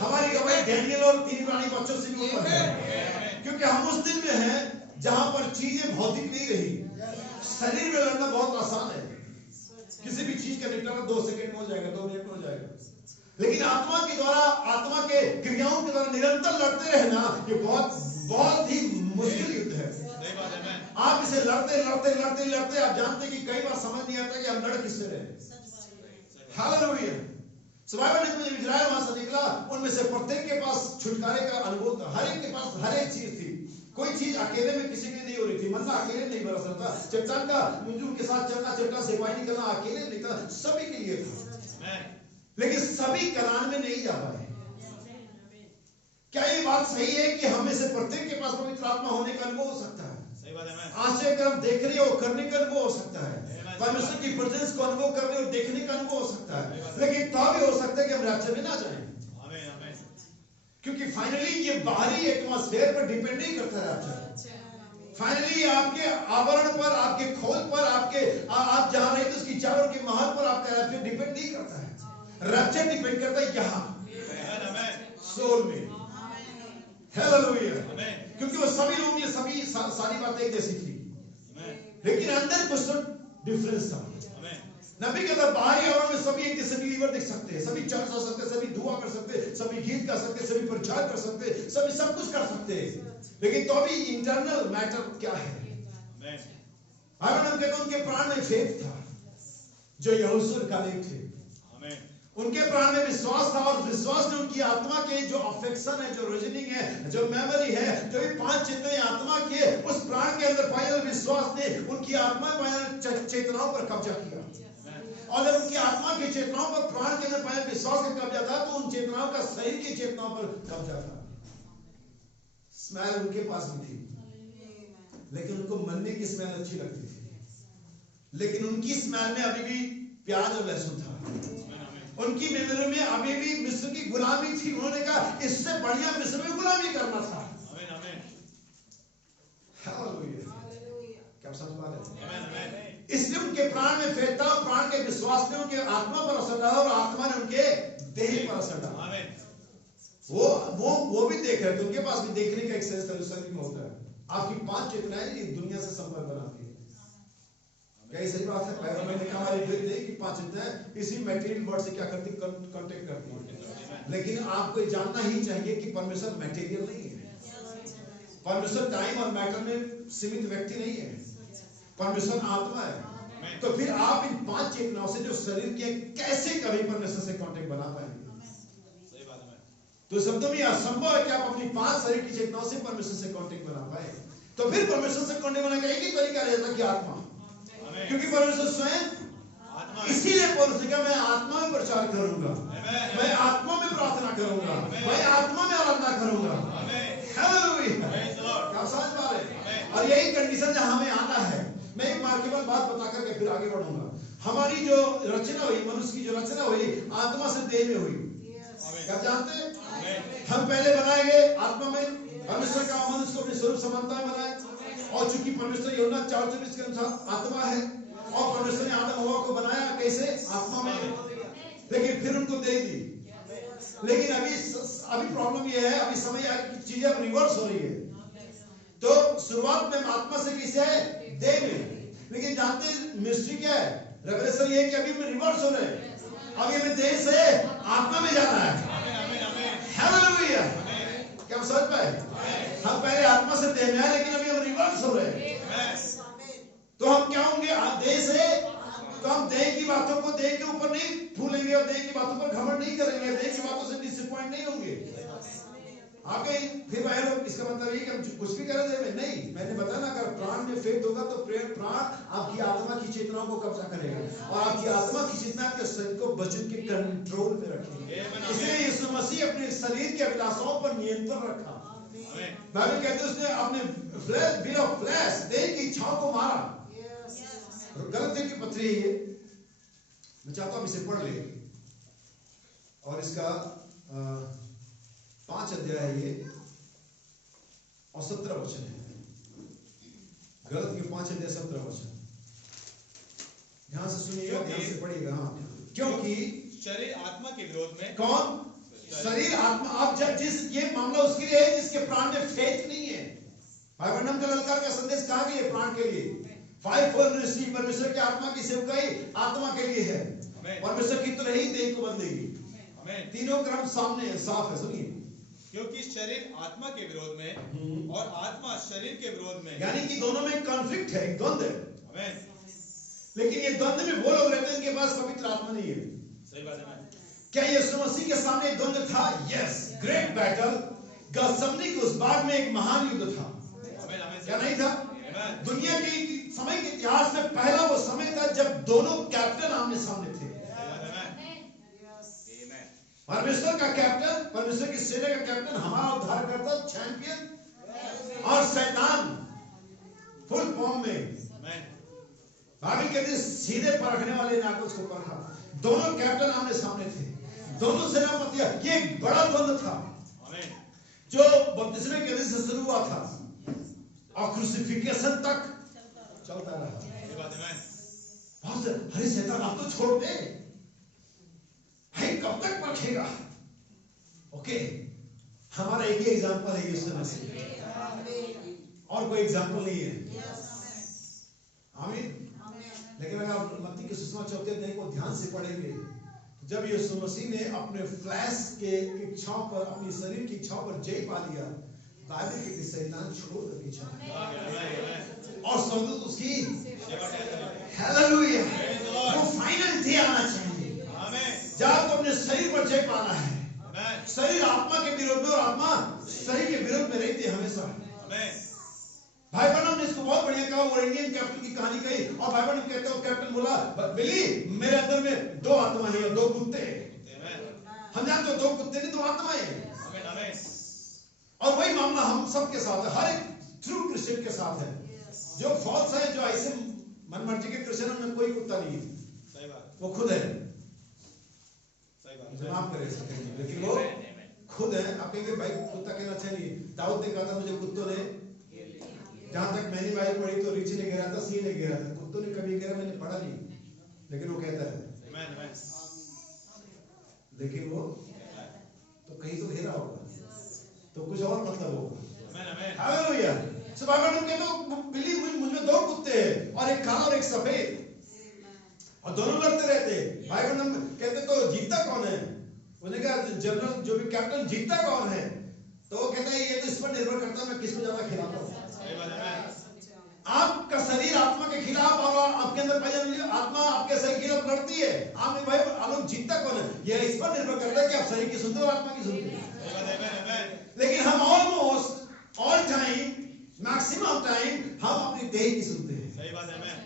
हमारी गवाही डैनियल और 3 रानी बच्चों से भी ऊपर है। क्योंकि हम उस दिन में हैं जहां पर चीजें भौतिक नहीं रही। शरीर में लड़ना बहुत आसान है, किसी भी चीज का निपटारा 2 सेकंड में हो जाएगा, 2 मिनट में हो जाएगा। लेकिन आत्मा के द्वारा, आत्मा के क्रियाओं के द्वारा निरंतर लड़ते रहना, ये बहुत ही मुश्किल युद्ध है। आप इसे लड़ते लड़ते लड़ते लड़ते आप जानते कि कई बार समझ नहीं आता कि हम लड़ किससे रहे। हालेलुया। बाइबल में जब इजराइल वहां से निकला, उनमें से प्रत्येक के पास छुटकारे का अनुभव था। हर एक के पास हर एक चीज थी। कोई चीज अकेले में किसी की नहीं हो रही थी। मन्ना अकेले नहीं बरस सकता, चट्टान का मुंजू के साथ चलना, चट्टान से पानी निकलना अकेले नहीं था, सभी के लिए था। लेकिन सभी कनान में नहीं जा पाए। क्या ये बात सही है कि हमें से प्रत्येक के पास पवित्र आत्मा होने का अनुभव हो सकता है? आंखें अगर हम देख रहे हो करने का अनुभव हो सकता है, परमेश्वर की प्रेजेंस को अनुभव करने और देखने का अनुभव हो सकता है। लेकिन तब भी हो सकता है कि हम रैप्चर में ना जाएं, क्योंकि फाइनली ये बाहरी एटमॉस्फेयर पर डिपेंड नहीं करता रैप्चर। फाइनली आपके आवरण पर, आपके खोल पर, आप जहां रहते उसकी चारों के महल पर आपका रैप्चर डिपेंड नहीं करता है। रैप्चर डिपेंड करता है यहाँ सोल में। हालेलुया। क्योंकि वो सभी लोग ये सभी सारी बातें एक जैसी थी, लेकिन अंदर कुछ तो डिफरेंस था। नबी कहता बाहरी आवरण में सभी एक जैसे बिलीवर दिख सकते हैं, सभी चर्च हो सकते हैं, सभी दुआ कर सकते हैं, सभी गीत गा सकते हैं, सभी प्रचार कर सकते हैं, सभी सब कुछ कर सकते हैं, लेकिन तो भी इंटरनल मैटर क्या है? कहता उनके प्राण में फेथ था जो यहोशू का नहीं थे। उनके प्राण में विश्वास था, और विश्वास ने उनकी आत्मा के जो अफेक्शन है, जो रीजनिंग है, जो मेमोरी है, जो 5 चेतनाएं आत्मा के उस प्राण के अंदर पाए, विश्वास ने उनकी आत्मा चेतनाओं पर कब्जा किया। और जब उनकी आत्मा की चेतनाओं पर, प्राण के अंदर पाए विश्वास का कब्जा था, तो उन चेतनाओं का शरीर की चेतनाओं पर कब्जा था। स्मेल उनके पास भी थी, लेकिन उनको मन्ने की स्मेल अच्छी लगती थी, लेकिन उनकी स्मेल में अभी भी प्याज और लहसुन था। उनकी मेमोरी में अभी भी मिस्र की गुलामी थी। उन्होंने कहा इससे बढ़िया मिस्र में गुलामी करना था। क्या समझ पा रहे? इसलिए उनके प्राण में फेथ था, प्राण के विश्वास ने उनके आत्मा पर असर डाला और आत्मा ने उनके देह पर असर डाला। वो भी देख रहे थे, उनके पास भी देखने का एक सेंस में होता है। आपकी 5 चेतनाएं इस दुनिया से संपर्क बनाती है। क्या ये सही बात है? बाइबल में लिखा हमारी कि 5 चेतनाएं इसी मैटेरियल वर्ल्ड से क्या करती, कांटेक्ट करती है। लेकिन आपको जानना ही चाहिए कि परमेश्वर मैटेरियल नहीं है। परमेश्वर टाइम और मैटर में सीमित व्यक्ति नहीं है। परमेश्वर आत्मा है। तो फिर आप इन 5 चेतनाओं से जो शरीर की कैसे कभी परमेश्वर से कांटेक्ट बना पाएंगे? तो शब्दों में असंभव है कि आप अपनी 5 शरीर की चेतनाओं से परमेश्वर से कांटेक्ट बना पाए। तो फिर परमेश्वर से कांटेक्ट बनाने का एक ही तरीका रहता कि आत्मा, क्योंकि परमेश्वर स्वयं, इसीलिए पौलुस ने कहा मैं आत्मा में प्रचार करूंगा, मैं आत्मा में प्रार्थना करूंगा, मैं आत्मा में आराधना करूंगा। हालेलुया, क्या समझ पा रहे हैं? और यही कंडीशन जहां हमें आना है। मैं एक केवल बात बता करके फिर आगे बढ़ूंगा। हमारी जो रचना हुई, मनुष्य की जो रचना हुई, आत्मा से देह में हुई। क्या जानते हैं? हम पहले बनाए गए आत्मा में, परमेश्वर का मनुष्य को अपने स्वरूप समानता में बनाए। और चूंकि परमेश्वर यूहन्ना 4:24 के अनुसार आत्मा है, और परमेश्वर ने आदम हव्वा को बनाया कैसे? आत्मा में। लेकिन फिर उनको दे दी। लेकिन अभी प्रॉब्लम यह है, अभी समय चीजें अब रिवर्स हो रही है। तो शुरुआत में आत्मा से कैसे है? देह में। लेकिन जानते मिस्ट्री क्या है? रेवलेशन ये है कि अभी में रिवर्स हो रहे हैं। अभी हमें देह से आत्मा में जाना है। हालेलुया, क्या आप समझ पाए? हम पहले आत्मा से देह में आए, लेकिन अभी हम रिवर्स हो रहे हैं। तो हम क्या होंगे? देह से, तो हम देह की बातों को देह के ऊपर नहीं फूलेंगे और देह की बातों पर घमंड नहीं करेंगे, देह की बातों से डिसअपॉइंट नहीं होंगे। आगे फिर वह लोग, इसका मतलब ये कि हम कुछ भी करें देह में नहीं। मैंने बताया ना, अगर प्राण में फेथ होगा तो प्राण आपकी आत्मा की चेतनाओं को कब्जा करेगा, और आपकी आत्मा की चेतना के शरीर को वचन के कंट्रोल में रखेगी। इसलिए यीशु मसीह अपने शरीर के अभिलाषाओं पर नियंत्रण रखा। बाइबल कहते हैं उसने अपने फ्लैश देह की इच्छाओं को मारा। गलतियों की पत्री है ये, मैं चाहता हूं इसे पढ़ ले। और इसका 5 अध्याय है ये, और 17 वचन है। गलतियों 5 अध्याय 17 वचन, ध्यान से सुनिएगा, ध्यान से पढ़िएगा। हाँ, क्योंकि शरीर आत्मा के विरोध में, कौन? शरीर आत्मा। आप जब ये मामला उसके लिए है जिसके प्राण में फेथ नहीं है। भाईबंधन का ललकार का संदेश कहा गया है? प्राण के लिए। 5 मिनिस्ट्री परमेश्वर की आत्मा की सेवकाई आत्मा के लिए है। परमेश्वर की तो रही देह को बदलेगी। तीनों क्रम सामने है, साफ है। सुनिए, क्योंकि शरीर आत्मा के विरोध में और आत्मा शरीर के विरोध में, यानी कि दोनों में कॉन्फ्लिक्ट है, द्वंद्व है। लेकिन ये द्वंद्व में वो लोग रहते हैं जिनके पास पवित्र आत्मा नहीं है। सही बात है। क्या यीशु मसीह के सामने द्वंद्व था? Yes, great battle. गसमनी के उस बाग में एक महान युद्ध था। क्या नहीं था? दुनिया के समय के इतिहास में पहला वो समय था जब दोनों कैप्टन आमने सामने थे। परमेश्वर का कैप्टन, परमेश्वर की सेना का कैप्टन, हमारा उद्धारकर्ता, चैंपियन, और शैतान फुल फॉर्म में। बाइबल कहती है सीधे परखने वाले ने उसको परखा। दोनों कैप्टन आमने सामने थे, दोनों सेनापति। ये एक बड़ा द्वंद्व था जो बपतिस्मे के दिन से शुरू हुआ था और क्रूसिफिकेशन तक चलता रहा। अरे शैतान आप तो छोड़ दे, कब तक परखेगा? ओके, हमारा एक ही एग्जाम्पल है यीशु मसीह, और कोई एग्जाम्पल नहीं है। आमीन। लेकिन अगर आप मत्ती के सुसमाचार 4 अध्याय को ध्यान से पढ़ेंगे, जब यीशु मसीह ने अपने फ्लैश के इच्छाओं पर, अपनी शरीर की इच्छाओं पर जय पा लिया, बाइबल के शैतान छोड़ कर पीछे और स्वर्गदूत उसकी हालेलुया, वो फाइनल डे आना चाहिए जब आपको अपने शरीर पर जय पाना है। शरीर आत्मा के विरोध में और आत्मा शरीर के विरोध में रहती है हमेशा। भाई बहनों ने इसको बहुत बढ़िया कहा, वो इंडियन कैप्टन की कहानी कही, और भाई बहनों कहते हो कैप्टन बोला, बिली मेरे अंदर में 2 आत्मा है और 2 कुत्ते। हम जानते हो 2 कुत्ते नहीं 2 आत्माएं हैं। और वही मामला हम सबके साथ है, हर एक ट्रू क्रिश्चियन के साथ है। जो फॉल्स है, जो ऐसे मनमर्जी के क्रिश्चियन, उनमें कोई कुत्ता नहीं है, वो खुद है। माफ करें, लेकिन वो खुद है। आप कहेंगे भाई कुत्ता कहना चाहिए। दाऊद ने कहा था मुझे कुत्तों ने, जहां तक मैंने बाइबल पढ़ी तो रीच ने घेरा था, सी ने घेरा था, कुत्तों ने कभी घेरा मैंने पढ़ा नहीं, लेकिन वो कहता है। लेकिन वो तो कहीं तो घेरा होगा, तो कुछ और मतलब होगा। हालेलुया। सो बाइबल में कहते हो बिली मुझमें 2 कुत्ते हैं, और एक काला और एक सफेद, और दोनों लड़ते रहते। भाई बहन कहते तो जीतता कौन है? उन्होंने कहा जनरल जो भी कैप्टन जीतता कौन है? तो वो कहता है ये तो इस पर निर्भर करता है मैं किसको ज्यादा खिलाता हूँ। आपका शरीर आत्मा के खिलाफ और आपके अंदर आत्मा आपके शरीर के खिलाफ लड़ती है। आपने भाई आलोक जीतता कौन है? यह इस पर निर्भर करता है कि आप शरीर की सुनते हो और आत्मा की सुनते हो। लेकिन हम almost all time, maximum time हम अपनी देह की सुनते हैं। सही बात है।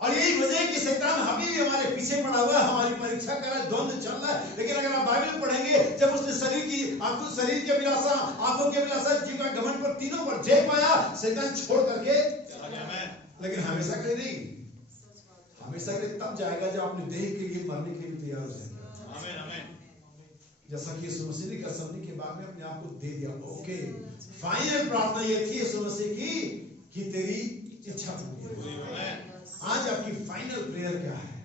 और यही वजह है कि शैतान अभी भी हमारे पीछे पड़ा हुआ है, हमारी परीक्षा कर रहा है, द्वंद्व चल रहा है। लेकिन अगर आप बाइबल पढ़ेंगे, जब उसने शरीर की आंखों, शरीर की अभिलाषा, आंखों की अभिलाषा, जीव का घमंड पर, तीनों पर जय पाया, शैतान छोड़ करके चला गया। लेकिन हमेशा के लिए नहीं, हमेशा के लिए तब जाएगा जब अपने देह के लिए मरने के लिए तैयार हो जाएगा। जैसा कि यीशु मसीह ने गethsemane के बाद में अपने आप को दे दिया। ओके, फाइनल प्रार्थना ये थी यीशु मसीह की कि तेरी इच्छा पूरी हो। आज आपकी फाइनल प्रेयर क्या है?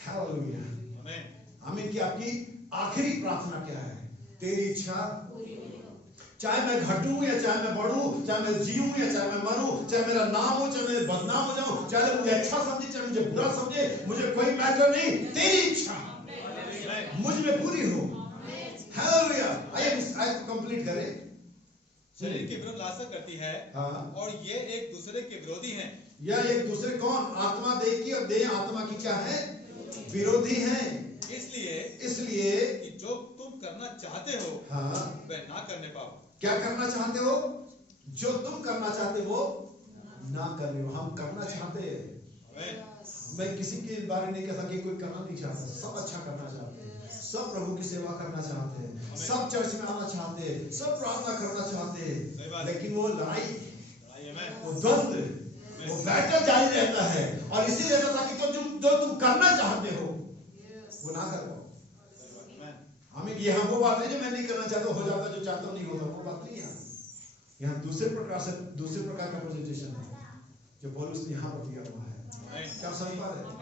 हालेलुया, आमीन। कि आपकी आखिरी प्रार्थना क्या है? तेरी इच्छा पूरी हो। चाहे मैं घटूं या चाहे मैं बढ़ूं, चाहे मैं जीऊं या चाहे मैं मरूं, चाहे मेरा नाम हो, चाहे मैं बदनाम हो जाऊं, चाहे मुझे अच्छा समझे, चाहे मुझे बुरा समझे, मुझे कोई मैटर नहीं। तेरी इच्छा मुझ में पूरी हो। हालेलुया। आइए कंप्लीट करें। शरीर के विरुद्ध लालसा करती है, और ये एक दूसरे के विरोधी हैं। या एक दूसरे कौन? आत्मा देह की और देह आत्मा की क्या है? विरोधी हैं। इसलिए कि जो तुम करना चाहते हो वह ना करने पाओ। क्या करना चाहते हो? जो तुम करना चाहते हो ना कर रहे हो। हम करना चाहते हैं। मैं किसी के बारे में नहीं कहता कि कोई करना नहीं चाहता। सब अच्छा करना चाहते हैं, सब प्रभु की सेवा करना चाहते हैं, सब चर्च में आना चाहते हैं, सब प्रार्थना करना चाहते हैं। लेकिन वो लड़ाई, वो द्वंद्व, वो बैटल जारी रहता है। और इसीलिए रहता था कि जो तुम करना चाहते हो वो ना कर पाओ। हमें ये वो बात है जो मैं नहीं करना चाहता हो जाता, जो चाहता नहीं होता, वो बात नहीं है। यहाँ दूसरे प्रकार का प्रेजेंटेशन है जो पौलुस ने यहाँ पर दिया हुआ है। क्या समझ पा रहे हैं?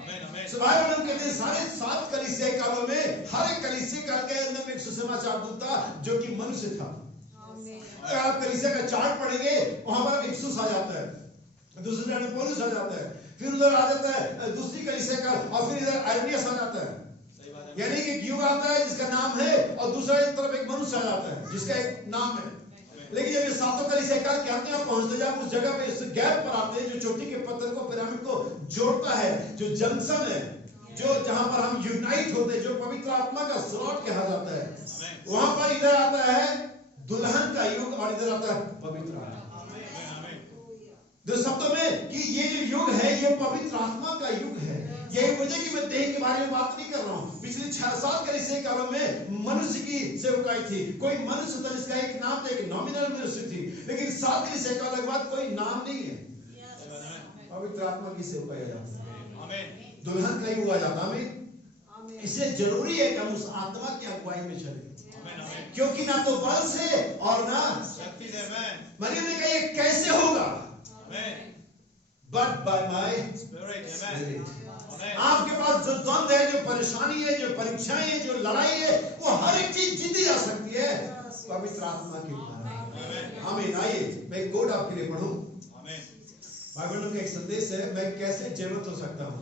बाइबल में कहते हैं सारे 7 कलीसिया कालों में हर एक कलीसिया के अंदर में एक सुसमाचार दूत था जो कि मनुष्य था। अगर आप कलीसिया का चार्ट पढ़ेंगे, वहां पर इफिसुस आ जाता है, दूसरे में पौलुस आ जाता है, फिर उधर आ जाता है दूसरी कलीसिया का, और फिर इधर आइरेनियस आ जाता है। यानी कि एक युग आता है जिसका नाम है, और दूसरा तरफ एक मनुष्य आ जाता है जिसका एक नाम है। लेकिन जब ये 7 कलीसिया काल के अंत में पहुंचते, जब उस जगह पे इस गैप पर आते हैं जो चोटी के पत्थर को, पिरामिड को जोड़ता है, जो जंक्शन है, जो जहां पर हम यूनाइट होते हैं, जो पवित्र आत्मा का स्लॉट कहा जाता है, वहां पर इधर आता है दुल्हन का युग और इधर आता है पवित्र आत्मा। दो शब्दों में कि ये जो युग है ये पवित्र आत्मा का युग है। यही वजह कि मैं देह के बारे में बात नहीं कर रहा हूँ। पिछले 6-7 कलीसिया कालों में मनुष्य की सेवकाई थी। कोई मनुष्य था जिसका एक नाम था, एक नॉमिनल मनुष्य थी। लेकिन 7 कलीसिया काल के बाद कोई नाम नहीं है। पवित्र आत्मा की सेवकाई आ जाती है, दुल्हन का युग आ जाता है। इससे जरूरी है कि हम उस आत्मा की अगुवाई में चले, क्योंकि ना तो बल से और ना शक्ति से। मरियम ने कहा ये कैसे होगा? But by my Spirit. आपके पास जो द्वंद है, जो परेशानी है, जो परीक्षाएं है, जो लड़ाई है, वो हर एक चीज जीती जा सकती है पवित्र आत्मा के द्वारा। आमीन। आइए मैं एक कोड आपके लिए पढ़ूं। बाइबल का एक संदेश है, मैं कैसे जीवित हो सकता हूँ।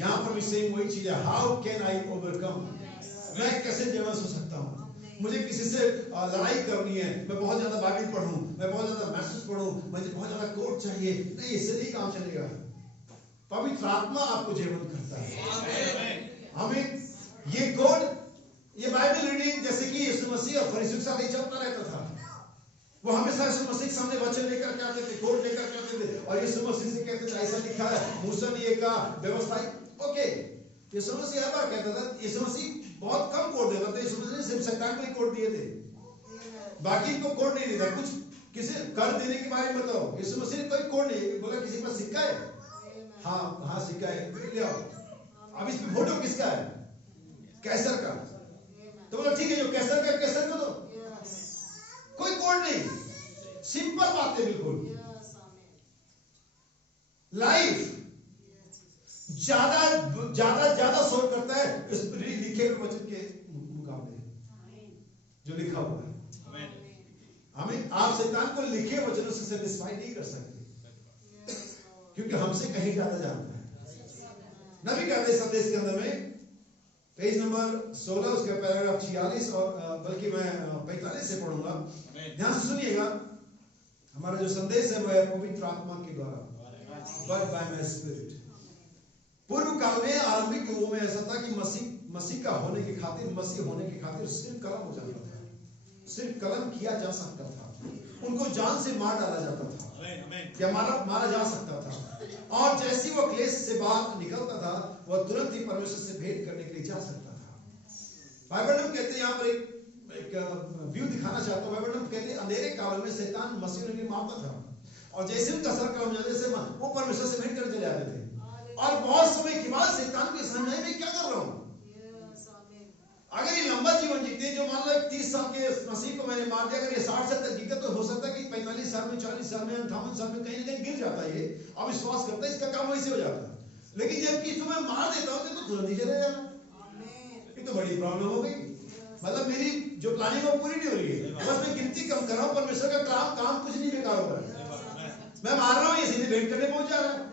यहाँ पर भी सेम वही चीज है, हाउ कैन आई ओवरकम। मैं कैसे जीवित हो सकता हूँ? मुझे किसी से लड़ाई करनी है, मैं बहुत ज्यादा बाइबल पढ़ूं, मैं बहुत ज्यादा मैसेज पढ़ूं, मुझे बहुत ज्यादा कोड चाहिए, नहीं, इससे नहीं काम चलेगा। पवित्र आत्मा आपको जीवित करता है। हमें ये कोड, ये बाइबल रीडिंग जैसे कि यीशु मसीह और फरीसियों के साथ ही चलता रहता था। वो हमेशा यीशु मसीह के सामने वचन लेकर के आते थे, कोड लेकर के आते थे, और यीशु मसीह से कहते थे ऐसा लिखा है, मूसा ने ये कहा, व्यवस्था। ओके, यीशु मसीह हर बार कहता था, यीशु मसीह बहुत कम कोड देता था। यीशु मसीह ने सिर्फ शैतान को ही कोड दिए थे, बाकी को कोड नहीं देता। कुछ किसी कर देने के बारे में बताओ, यीशु मसीह ने कोई कोड नहीं बोला। किसी के पास सिक्का है? हाँ सिक्का है, ले आओ। अब इस पे फोटो किसका है? कैसर का। तो बोला ठीक है, जो कैसर का कैसर को दो। कोई कोड नहीं, सिंपल बात है बिल्कुल। लाइफ ज्यादा सोच करता है इस लिखे हुए वचन के मुकाबले जो लिखा हुआ है। हमें आप शैतान को लिखे वचनों से सेटिस्फाई नहीं कर सकते, क्योंकि हमसे कहीं ज्यादा जानता है। नबी कहते संदेश के अंदर में पेज नंबर 16 उसका पैराग्राफ 46 और बल्कि मैं 45 से पढ़ूंगा। ध्यान से सुनिएगा। हमारा जो संदेश है वह पवित्र आत्मा के द्वारा, but by my spirit। पूर्व काल में आरंभिक युगों में ऐसा था कि मसीह का होने की खातिर, मसीह होने की खातिर सिर्फ कलम हो जाता था, सिर्फ कलम किया जा सकता था, उनको जान से मार डाला जाता था या मारा जा सकता था। और जैसे वो क्लेश से बाहर निकलता था वह तुरंत ही परमेश्वर से भेंट करने के लिए जा सकता था। बाइबल में कहते हैं, यहाँ पर एक व्यू दिखाना चाहता हूँ। बाइबल में कहते हैं अंधेरे काल में शैतान मसीह को मारता था और जैसे उनका सर कलम जाने से वो परमेश्वर से भेंट करके चले जाते थे। और बहुत समय के बाद शैतान को समझ में क्या कर रहा हूँ, अगर ये लंबा जीवन जीते, जो मान लो 30 साल के मसीह को मैंने मार दिया, अगर ये 60 साल तक जीते तो हो सकता है कि 45 साल में, 40 साल में, 58 साल में कहीं ना कहीं गिर जाता है ये, अब विश्वास करता है, इसका काम वैसे हो जाता है। लेकिन जबकि तुम्हें मार देता हूँ तो तुरंत ही चले जाना, ये तो बड़ी प्रॉब्लम हो गई। मतलब मेरी जो प्लानिंग वो पूरी नहीं हो रही है, बस मैं गिनती कम कर रहा हूँ, परमेश्वर का काम कुछ नहीं बेकार होगा, मैं मार रहा हूँ, ये सीधे भेंट करने पहुंच जा रहा है।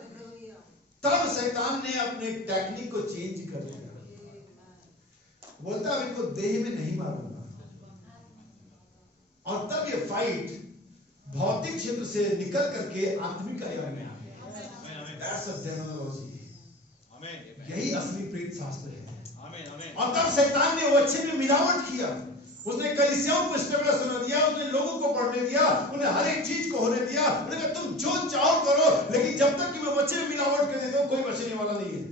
तब शैतान ने अपने टेक्निक को चेंज कर दिया, बोलता अब इनको देह में नहीं मारूंगा। और तब ये फाइट भौतिक क्षेत्र से निकल करके आत्मिक आयाम में आ गया। That's a demonology। यही असली प्रेरित शास्त्र है। और तब शैतान ने वचन में मिलावट किया, उसने कलीसियाओं को स्टेबल सुना दिया, उसने लोगों को पढ़ने दिया, उन्हें हर एक चीज को होने दिया, उन्हें कहा तुम जो चाहो करो, लेकिन जब तक कि मैं वचन में मिलावट कर देता हूं कोई बचने वाला नहीं है।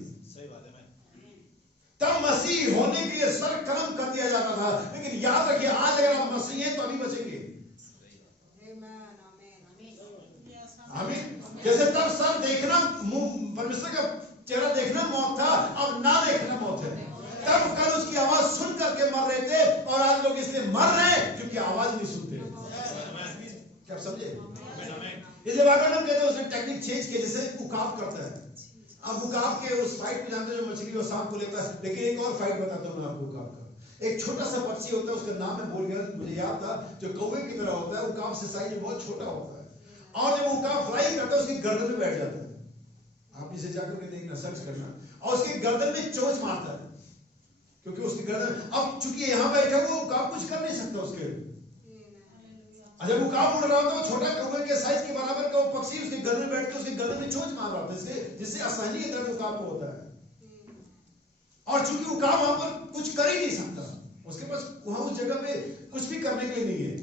तब मसीह होने के लिए सर कलम कर दिया जाता था, लेकिन याद रखिए आज अगर आप मसीह हैं तो अभी बचेंगे। आमीन। जैसे तब सर देखना, परमेश्वर का चेहरा देखना मौत था, अब ना देखना मौत है। तब कल उसकी आवाज सुन करके मर रहे थे और आज लोग इसलिए मर रहे हैं क्योंकि आवाज नहीं सुनते। क्या आप समझे? इसलिए बाइबल में कहते हैं उसने टेक्निक चेंज किया, जैसे उकाब करता है। अब उकाब के उस फाइट में जानते हैं, मछली और सांप को लेता है, लेकिन एक और फाइट बताता हूं मैं आपको उकाब का। एक छोटा सा पक्षी होता है, उसका नाम मैं भूल गया, मुझे याद था, जो कौवे की तरह होता है, उकाब से साइज में बहुत छोटा होता है, और जब उकाब फ्लाई करता है उसकी गर्दन में बैठ जाता है। आप इसे जाकर के देखना, सर्च करना, और उसकी गर्दन में चोंच मारता है, क्योंकि उसकी गर्दन, अब चूंकि यहाँ बैठा वो उकाब कुछ कर नहीं सकता उसके। जब उकाब उड़ रहा होता है, छोटा कौवे के साइज के बराबर का वो पक्षी उसके गर्दन में बैठ के उसके गर्दन में चोंच मार रहा था, जिससे आसानी के दर्द उकाब को होता है। और चूंकि उकाब वहां पर कुछ कर ही नहीं सकता, उसके पास वहां उस जगह पे कुछ भी करने के लिए नहीं है,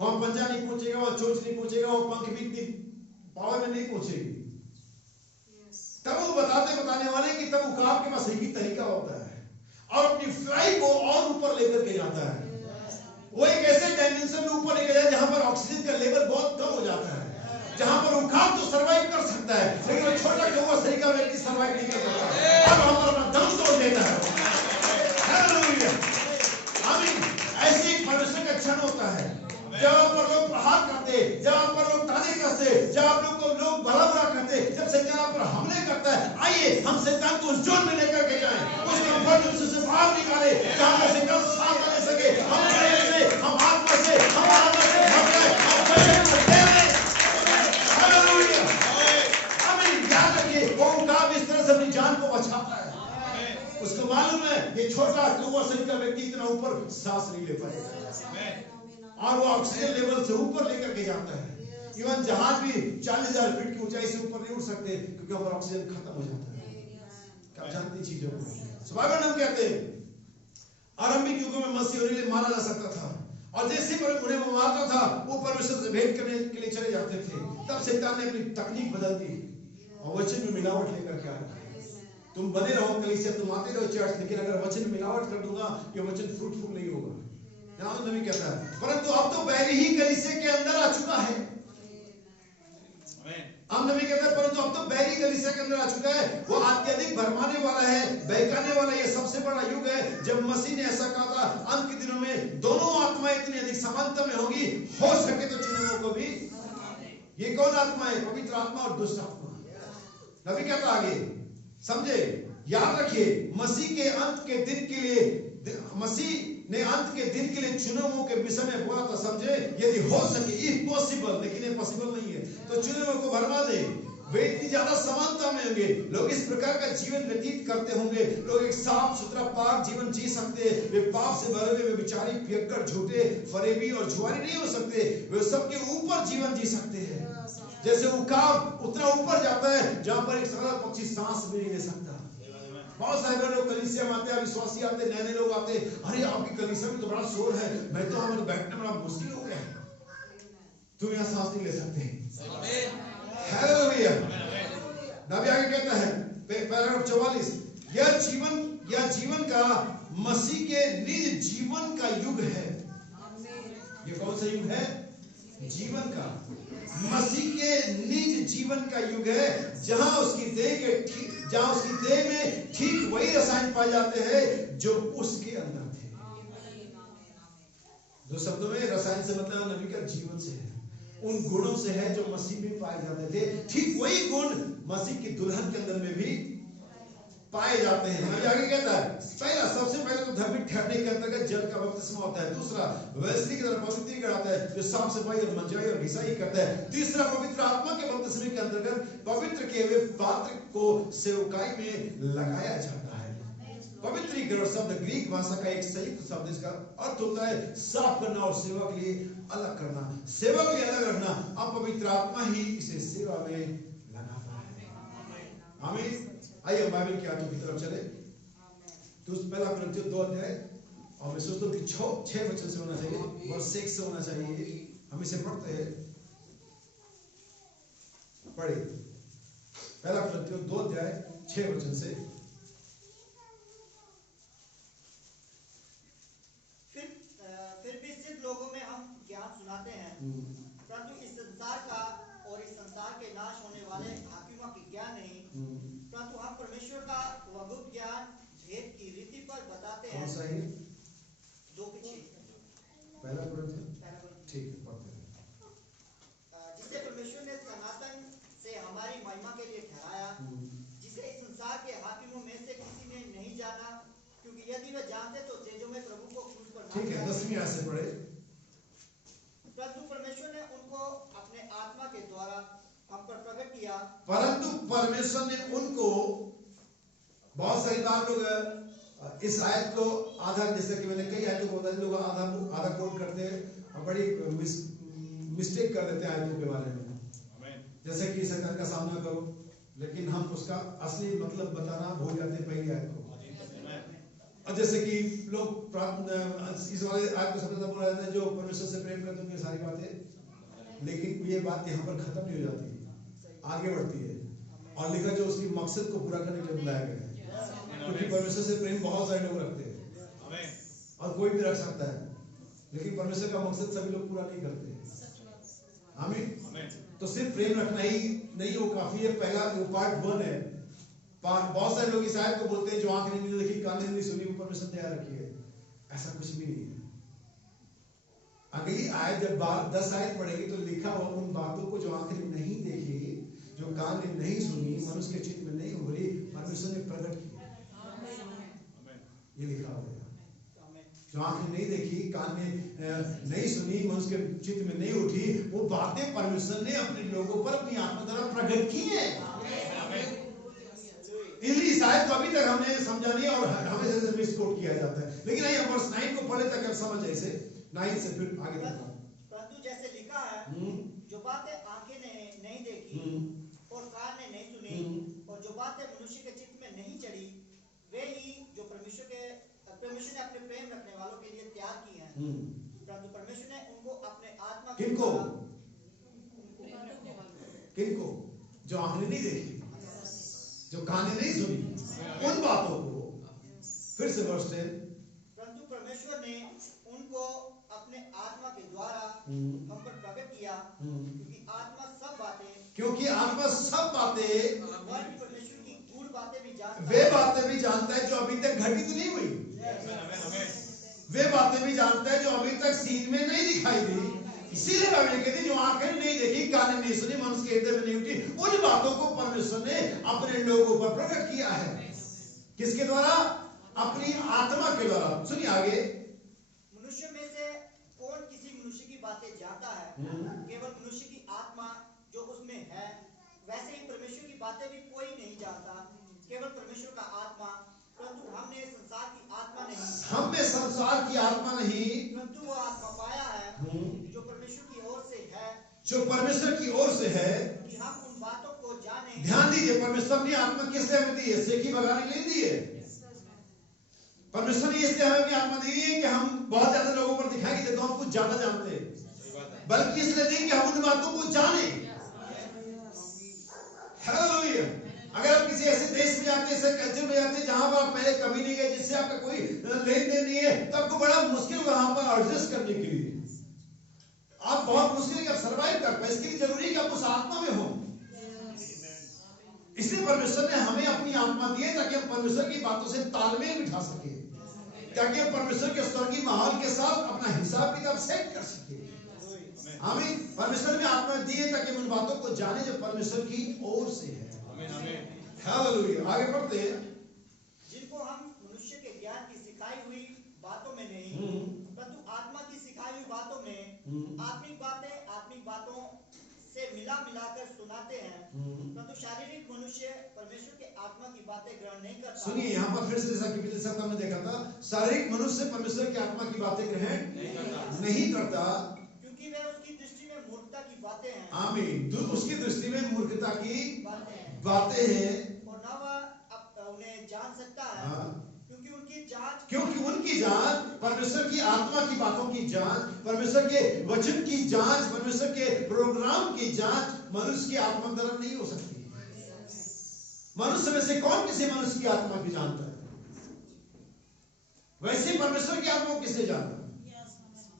वहां पंजा नहीं पहुंचेगा, वहां चोंच नहीं पहुंचेगा, वो पंख भी इतनी पावर में नहीं पहुंचेगी। तब वो बताने वाले कि तब उकाब के पास एक ही तरीका होता है, और अपनी फ्लाई को और ऊपर लेकर के जाता है। वो एक ऐसे डायमेंशन में ऊपर लेकर जाए जहां पर ऑक्सीजन का लेवल बहुत कम हो जाता है, जहां पर उकाब तो सर्वाइव कर सकता है, लेकिन वो छोटा कौवा सही का व्यक्ति सर्वाइव नहीं कर सकता, अब हम अपना दम तोड़ देता है। हालेलुया, आमीन। ऐसे एक परमेश्वर का क्षण होता है जब पर लोग प्रहार करते, जब पर लोग ताने कसते, जब आप लोग को लोग भला बुरा करते, जब शैतान आप पर हमले करता है, आइए हम शैतान को उस जोन में लेकर के जाएं, उस कंफर्ट जोन से बाहर निकाले जहां पर शैतान सांस ले सके। हम प्रेम से, हम आत्मा से, हम आत्मा से हम जाए, हम वचन को दे दें। हालेलुया, आमीन। याद रखिए वो उकाब इस तरह से अपनी जान को बचाता है, उसको मालूम है ये छोटा कौवा सही का व्यक्ति इतना ऊपर सांस नहीं ले पाएगा, और वो ऑक्सीजन लेवल से ऊपर लेकर के जाता है। इवन जहाज भी 40,000 फीट की ऊंचाई से ऊपर नहीं उड़ सकते, क्योंकि वहां पर ऑक्सीजन खत्म हो जाता है। क्या जानती चीजों को बाइबल हम कहते हैं आरंभिक युगों में मसीह होने के लिए मारा जा सकता था, और जैसे उन्हें वो मारता था वो परमेश्वर से भेंट करने के लिए चले जाते थे। तब शैतान ने अपनी तकनीक बदल दी और वचन में मिलावट लेकर के आया। तुम बने रहो कलीसिया, तुम आते रहो चर्च, लेकिन अगर वचन में मिलावट कर दूंगा ये वचन फ्रूटफुल नहीं होगा। नबी कहता है, परंतु अब तो पहले ही कलीसिया के अंदर आ चुका है। हम नबी कहता है परंतु अब तो बैरी कलीसिया के अंदर आ चुका है, वो अत्यधिक भरमाने वाला है, बहकाने वाला। ये सबसे बड़ा युग है जब मसीह ने ऐसा कहा था, अंत के दिनों में दोनों आत्माएं इतनी अधिक समानता में होगी, हो सके तो चुने को भी। ये कौन आत्मा है? पवित्र आत्मा और दुष्ट आत्मा। नबी कहता आगे, समझे, याद रखिए, मसीह के अंत के दिन के लिए, मसीह ने अंत के दिन के लिए चुनावों के विषय में बोला था, समझे, यदि हो सके, इफ पॉसिबल, लेकिन ये पॉसिबल नहीं है, तो चुनावों को भरमा दे। वे इतनी ज्यादा समानता में होंगे, लोग इस प्रकार का जीवन व्यतीत करते होंगे, लोग एक साफ सुथरा पाक जीवन जी सकते, वे पाप से भरे हुए, वे बेचारी पियक्कड़, झूठे, फरेबी और जुआरी नहीं हो सकते, वे सबके ऊपर जीवन जी सकते हैं। जैसे उकाब उतना ऊपर जाता है जहां पर एक सरल पक्षी सांस भी नहीं ले सकता। बहुत सारे लोग कलीसिया में आते हैं, विश्वासी आते, नए नए लोग आते, अरे आपकी कलीसिया में तो बड़ा शोर है, मैं तो हमें बैठने बड़ा मुश्किल हो गया, तुम यहाँ सांस नहीं ले सकते। हालेलुया। नबी आगे कहता है पैराग्राफ 44, यह जीवन का मसीह के निज जीवन का युग है। ये कौन सा युग है? जीवन का, मसीह के निज जीवन का युग है, जहां उसकी देह में ठीक वही रसायन पाए जाते हैं जो उसके अंदर थे। दो शब्दों में रसायन से मतलब नबी का जीवन से है, उन गुणों से है जो मसीह में पाए जाते थे। ठीक वही गुण मसीह की दुल्हन के अंदर में भी पाए जाते हैं। नबी आगे कहता है, पहला, सबसे पहले तो धर्मी ठहरने के अंतर्गत जल का बपतिस्मा होता है। दूसरा, वैश्विक की तरह पवित्रीकरण आता है, जो साफ सफाई और मंजाई और घिसाई करता है। तीसरा, पवित्र आत्मा के बपतिस्मे के अंतर्गत पवित्र किए हुए पात्र को सेवकाई में लगाया जाता है। पवित्रीकरण शब्द ग्रीक भाषा का एक संयुक्त शब्द, इसका अर्थ होता है साफ करना और सेवा के लिए अलग करना, सेवा के लिए अलग रखना। अब पवित्र आत्मा ही इसे सेवा में लगाता है। आमीन। आइए बाइबल की आयतों की तरफ चले। तो पहला कुरिन्थियों 2 अध्याय, और मैं सोचता हूँ कि 6 वचन से होना चाहिए, वर्ष 1 से होना चाहिए। हम इसे पढ़ते हैं, पढ़े पहला कुरिन्थियों 2 अध्याय 6 वचन से। फिर भी सिर्फ लोगों में हम ज्ञान सुनाते हैं, परंतु इस संसार का और इस संसार के नाश होने वाले हाकिमों की ज्ञान नहीं, परंतु हम परमेश्वर का वह गुप्त ज्ञान भेद की रीति पर बताते हैं। कौन सा है? 2:6 पहला कुरिन्थियों, ठीक है, पढ़ते हैं। जिसे परमेश्वर ने सनातन से हमारी महिमा के लिए ठहराया, जिसे इस संसार के हाकिमों में से किसी ने नहीं जाना, क्योंकि यदि वे जानते तो तेजो में प्रभु को क्रूस पर, ठीक है, 10वीं आयत से पढ़े। परंतु परमेश्वर ने उनको अपने आत्मा के द्वारा हम पर प्रकट किया। परंतु परमेश्वर ने उनको, बहुत सारी बार लोग इस आयत को आधा, जैसे कि मैंने कई आयतों को बताया, लोग आधा कोट करते हैं और बड़ी मिस्टेक कर देते हैं आयतों के बारे में, जैसे कि शैतान का सामना करो, लेकिन हम उसका असली मतलब बताना भूल जाते हैं पहली आयत को। और जैसे कि लोग इस वाले आयत को सबसे बोला जाता है, जो परमेश्वर से प्रेम करते हैं सारी बातें, लेकिन ये बात यहाँ पर खत्म नहीं हो जाती, आगे बढ़ती है। और लिखा जो उसकी मकसद को पूरा करने के लिए बुलाया गया है, क्योंकि परमेश्वर से प्रेम बहुत सारे लोग रखते हैं और कोई भी रख सकता है, लेकिन परमेश्वर का मकसद सभी लोग पूरा नहीं करते। आमीन। तो सिर्फ प्रेम रखना ही नहीं वो काफी है, पहला वो पार्ट 1 है। बहुत सारे लोग इस आयत को बोलते हैं, जो आंख नहीं देखी, कान नहीं सुनी, वो परमेश्वर तैयार रखी है। ऐसा कुछ भी नहीं है। अगली आयत जब 10 आयत पढ़ेगी तो लिखा हुआ उन बातों को जो आंख ने नहीं देखी, जो कान ने नहीं सुनी, मनुष्य के चित्त में नहीं उभरी, परमेश्वर ने प्रकट की। ये लिखा हुआ है, जो आंख ने नहीं देखी, कान ने नहीं सुनी, मनुष्य के चित्त में नहीं उठी, वो बातें परमेश्वर ने अपने लोगों पर अपनी आत्मा द्वारा प्रकट की है। इसलिए शायद तो अभी तक हमने समझा नहीं और हमेशा से मिसकोट किया जाता है। लेकिन आइए वर्ष 9 को पढ़े तक समझ ऐसे 9 से फिर आगे तक। परंतु जैसे लिखा है, जो बातें आंखें ने नहीं देखी और कान ने नहीं सुनी और जो बातें मनुष्य के चित्त में नहीं चढ़ी, वे ही जो परमेश्वर ने अपने प्रेम रखने वालों के लिए तैयार की हैं। परंतु परमेश्वर ने उनको अपने आत्मा के किनको जो आंखें नहीं देखी, जो कान ने नहीं सुनी, उन बातों को फिर से वर्ष 10, परंतु परमेश्वर ने उनको अपने आत्मा के द्वारा हम पर प्रकट किया, क्योंकि आत्मा सब बातें परमेश्वर की गूढ़ बातें भी जानता है, वे बातें भी जानता है जो अभी तक घटित नहीं हुई, वे बातें भी जानता है जो अभी तक सीन में नहीं दिखाई दी। इसीलिए बाइबल कहती है, जो आंखें नहीं देखी, कान नहीं सुनी, मनुष्य के हृदय में नहीं उठी, उन बातों को परमेश्वर ने अपने लोगों पर प्रकट किया है। किसके द्वारा? अपनी आत्मा के द्वारा। सुनिए आगे, मनुष्य में से कौन किसी मनुष्य की बातें जानता है? केवल मनुष्य की आत्मा जो उसमें है, वैसे ही परमेश्वर बातें भी कोई नहीं जानता, केवल परमेश्वर का आत्मा। परंतु हमने संसार की आत्मा नहीं, हमने संसार की आत्मा नहीं, परंतु वो आत्मा पाया है जो परमेश्वर की ओर से है, जो परमेश्वर की ओर से है, कि हम उन बातों को जाने। ध्यान दीजिए, परमेश्वर ने आत्मा किस लिए हमें दी है? सेकी भगाने के लिए दी है। परमेश्वर ने इसलिए हमें अपनी आत्मा दी है कि हम बहुत ज्यादा लोगों पर दिखाई कि देखो हम कुछ ज्यादा जानते हैं, बल्कि इसलिए दी कि हम उन बातों को जाने। हालेलुया। अगर आप किसी ऐसे देश में जाते हैं, ऐसे कल्चर में जाते हैं जहां पर आप पहले कभी नहीं गए, जिससे आपका कोई लेन देन नहीं है, तो आपको बड़ा मुश्किल वहां पर एडजस्ट करने के लिए, आप बहुत मुश्किल का सर्वाइव कर पाए। इसके लिए जरूरी है कि आप उस आत्मा में हो। इसलिए परमेश्वर ने हमें अपनी आत्मा दी है ताकि हम परमेश्वर की बातों से तालमेल बिठा सके, ताकि हम परमेश्वर के स्वर्गीय माहौल के साथ अपना हिसाब किताब सेट कर सके। हमें परमेश्वर ने आत्मा दी है ताकि हम उन बातों को जाने जो परमेश्वर की ओर से है। हालेलुया। आगे बढ़ते हैं। जिनको हम मनुष्य के ज्ञान की सिखाई हुई बातों में नहीं, परंतु आत्मा की सिखाई हुई बातों में आत्मिक बातों से मिला मिलाकर सुनाते हैं। परंतु शारीरिक मनुष्य परमेश्वर के आत्मा की बातें ग्रहण नहीं करता। सुनिए, यहाँ पर फिर से जैसा कि पिछले सप्ताह में देखा था, शारीरिक मनुष्य परमेश्वर की आत्मा की बातें ग्रहण नहीं करता, क्योंकि वे उसकी दृष्टि में मूर्खता की बातें हैं। आमीन। उसकी दृष्टि में मूर्खता की बातें हैं, और न वह उन्हें जान सकता है, क्योंकि उनकी जांच परमेश्वर की आत्मा की बातों की जांच, परमेश्वर के वचन की जांच, परमेश्वर के प्रोग्राम की जांच मनुष्य की आत्मा द्वारा नहीं हो सकती। मनुष्य में से कौन किसी मनुष्य की आत्मा की जानता है? वैसे परमेश्वर की आत्मा को किसे जानता है?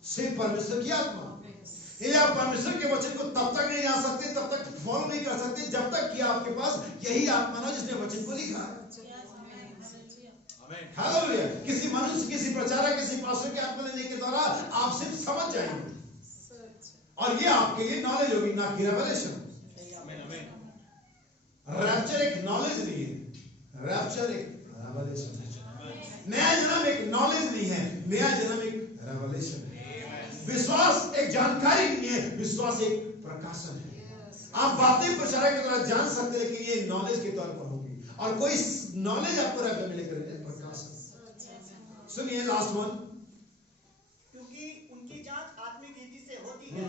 सिर्फ परमेश्वर की आत्मा। यदि आप परमेश्वर के वचन को तब तक नहीं जान सकते, तब तक फॉलो नहीं कर सकते, जब तक कि आपके पास यही आत्मा ना जिसने वचन को लिखा है। हालेलुया। किसी मनुष्य, किसी प्रचारक, किसी पास्टर की आत्मा लेने के द्वारा आप सिर्फ समझ जाएंगे, और ये आपके लिए नॉलेज होगी, ना कि रेवलेशन। रैप्चर एक नॉलेज नहीं है, रैप्चर एक रेवलेशन है। नया जन्म एक नॉलेज नहीं है, नया जन्म एक रेवलेशन है। विश्वास एक जानकारी नहीं है, विश्वास एक प्रकाशन है। आप बातें प्रचारक के द्वारा जान सकते हैं, लेकिन ये नॉलेज के तौर पर होगी, और कोई नॉलेज आपको मिलेगा प्रकाशन। सुनिए लास्ट वन। क्योंकि उनकी जांच आत्मिक रीति से होती है।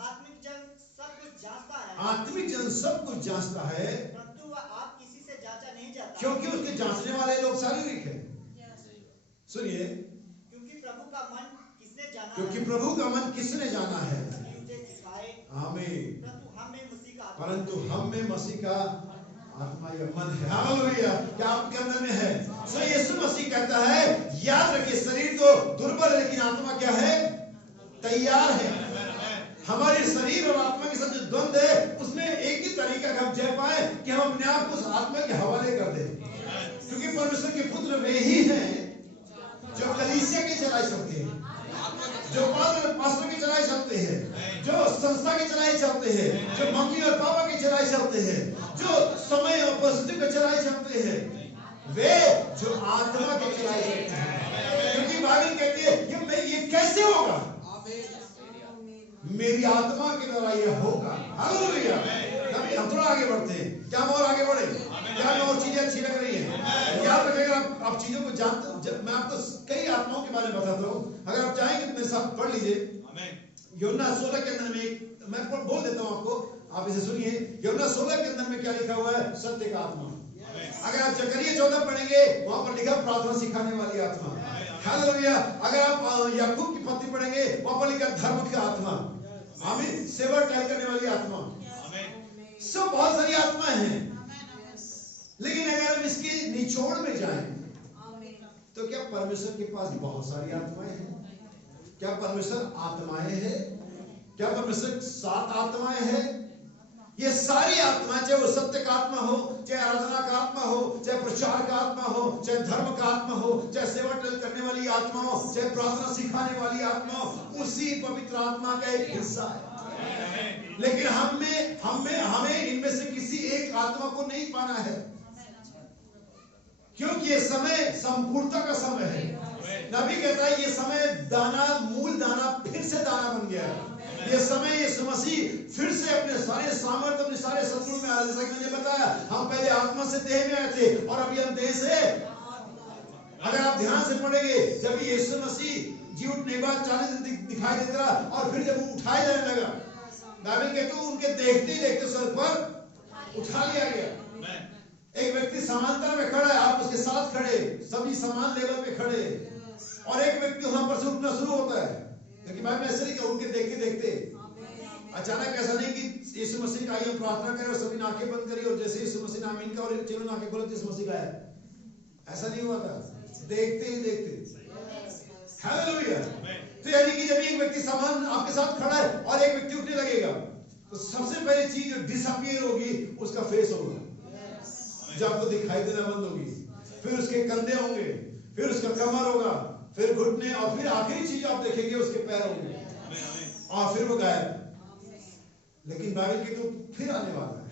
आत्मिक जन सब कुछ जांचता है, आत्मिक जन सब कुछ जांचता है, परंतु वह आप किसी से जांचा नहीं जाता, क्योंकि उसके जांचने वाले लोग शारीरिक है। सुनिए, क्योंकि प्रभु का मन किसने जाना, क्योंकि प्रभु का मन किसने जाना है, आमीन। परंतु हम में मसीह का आत्मा या मन है। हालेलुया। क्या आपके अंदर में है? सो यीशु मसीह कहता है, याद रखिए, शरीर तो दुर्बल है, लेकिन आत्मा क्या है? तैयार है। हमारे शरीर और आत्मा के साथ जो द्वंद है, उसमें एक ही तरीका का हम जय पाए कि हम अपने आप को उस आत्मा के हवाले कर दें, क्योंकि परमेश्वर के पुत्र वे ही हैं जो कलीसिया के चलाए चलते हैं, जो पास्टर के चलाए चलते हैं, जो संस्था के चलाए चलते हैं, जो मम्मी और पापा के चलाए चलते हैं, जो समय और परिस्थिति पे चलाए चलते हैं, वे जो आत्मा के चलाए चलते हैं। क्योंकि बाइबल कहती है ये कैसे होगा? मेरी आत्मा के द्वारा ये होगा। हालेलुया। अभी हम थोड़ा आगे बढ़ते हैं। क्या हम और आगे बढ़े? क्या हमें और चीजें अच्छी लग रही हैं? याद रखिएगा, आप चीजों को जानते, मैं आपको कई आत्माओं के बारे में बताता हूँ। अगर आप चाहेंगे तो मेरे साथ पढ़ लीजिए। यूहन्ना 16 के अंदर में मैं बोल देता हूँ आपको, आप इसे सुनिए। यूहन्ना 16 के अंदर में क्या लिखा हुआ है? सत्य का आत्मा। अगर आप जकरिया 14 पढ़ेंगे, वहां पर लिखा प्रार्थना सिखाने वाली आत्मा। हालेलुया। अगर आप याकूब की पत्री पढ़ेंगे, वहां पर लिखा धर्म की आत्मा, आमीन, सेवा टहल करने वाली आत्मा। सब बहुत सारी आत्माएं हैं, लेकिन अगर हम इसके निचोड़ में जाएं, तो क्या परमेश्वर के पास बहुत सारी आत्माएं हैं? क्या परमेश्वर आत्माएं हैं? क्या परमेश्वर 7 आत्माएं हैं? ये सारी आत्माएं, चाहे वो सत्य का आत्मा हो, चाहे आराधना का आत्मा हो, चाहे प्रचार का आत्मा हो, चाहे धर्म का आत्मा हो, चाहे सेवा टहल करने वाली आत्मा हो, चाहे प्रार्थना सिखाने वाली आत्मा हो, उसी पवित्र आत्मा का एक हिस्सा है। लेकिन हमें इनमें से किसी एक आत्मा को नहीं पाना है, क्योंकि ये समय संपूर्णता का समय है। नबी कहता है ये समय दाना, मूल दाना फिर से दाना बन गया है। ये समय यीशु मसीह फिर से अपने सारे सामर्थ्य, अपने सारे शत्रु में आ, जैसा कि मैंने बताया, हम पहले आत्मा से देह में आए थे और अभी हम देह से। अगर आप ध्यान से पढ़ेंगे, जब यीशु मसीह जी उठने के बाद 40 दिन दिखाई देता रहा और फिर जब वो उठाया जाने लगा, बाइबल कहते हैं उनके देखते ही देखते सर पर उठा लिया गया। एक व्यक्ति समांतर में खड़ा है, आप उसके साथ खड़े, सभी समान लेवल पे खड़े, और एक व्यक्ति वहां पर से उठना शुरू होता है। क्योंकि बाइबल ऐसे नहीं कि उनके देखते देखते अचानक, ऐसा नहीं कि यीशु मसीह का आइए प्रार्थना करें और सभी आंखें बंद करिए और जैसे यीशु मसीह ने आमीन का और तीनों आंखें खोले तो यीशु मसीह का है, ऐसा नहीं हुआ था। देखते ही देखते, हालेलुया। तो यानी कि जब एक व्यक्ति समान आपके साथ खड़ा है और एक व्यक्ति उठने लगेगा, तो सबसे पहली चीज जो डिसअपीयर होगी उसका फेस होगा, जो आपको दिखाई देना बंद होगी। फिर उसके कंधे होंगे, फिर उसका कमर होगा, फिर घुटने, और फिर आखिरी चीज आप देखेंगे उसके पैर होंगे, और फिर वो गायब। लेकिन बाइबल की तो फिर आने वाला है,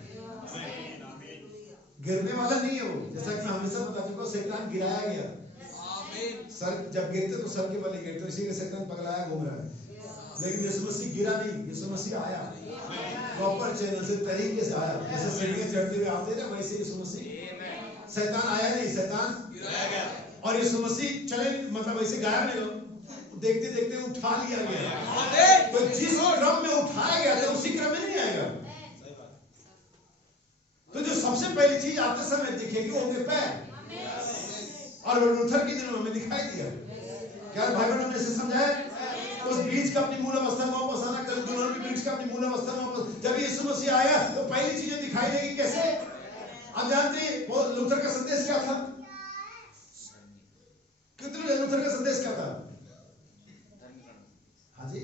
गिरने वाला नहीं है वो। जैसा कि मैं हमेशा बता चुका हूं, शैतान गिराया गया। सर जब गिरते तो सर के बल गिरते, इसीलिए शैतान पगलाया घूम रहा है। लेकिन यीशु मसीह गिरा नहीं, यीशु मसीह आया प्रॉपर चैनल से, तरीके से आया। जैसे सीढ़ियां चढ़ते हुए आते ना, वैसे यीशु मसीह, शैतान आया नहीं, शैतान गिराया गया। और यीशु मसीह चले, मतलब ऐसे गायब नहीं, देखते देखते उठा लिया गया। तो जिस क्रम में उठाया गया था उसी क्रम में नहीं आएगा। तो जो सबसे पहली चीज आते समय दिखेगी वो होंगे पैर, और लूथर के दिनों में दिखाई दिया। क्या भाई बहनों ने इसे समझाया? उस बीज का अपनी मूल अवस्था में वापस आना, कल दुल्हन के बीज का अपनी मूल अवस्था में वापस। जब यीशु मसीह आया तो पहली चीजें दिखाई देगी कैसे? आप जानते हैं वो लूथर का संदेश क्या था? कितने लूथर का संदेश क्या था? हाँ जी,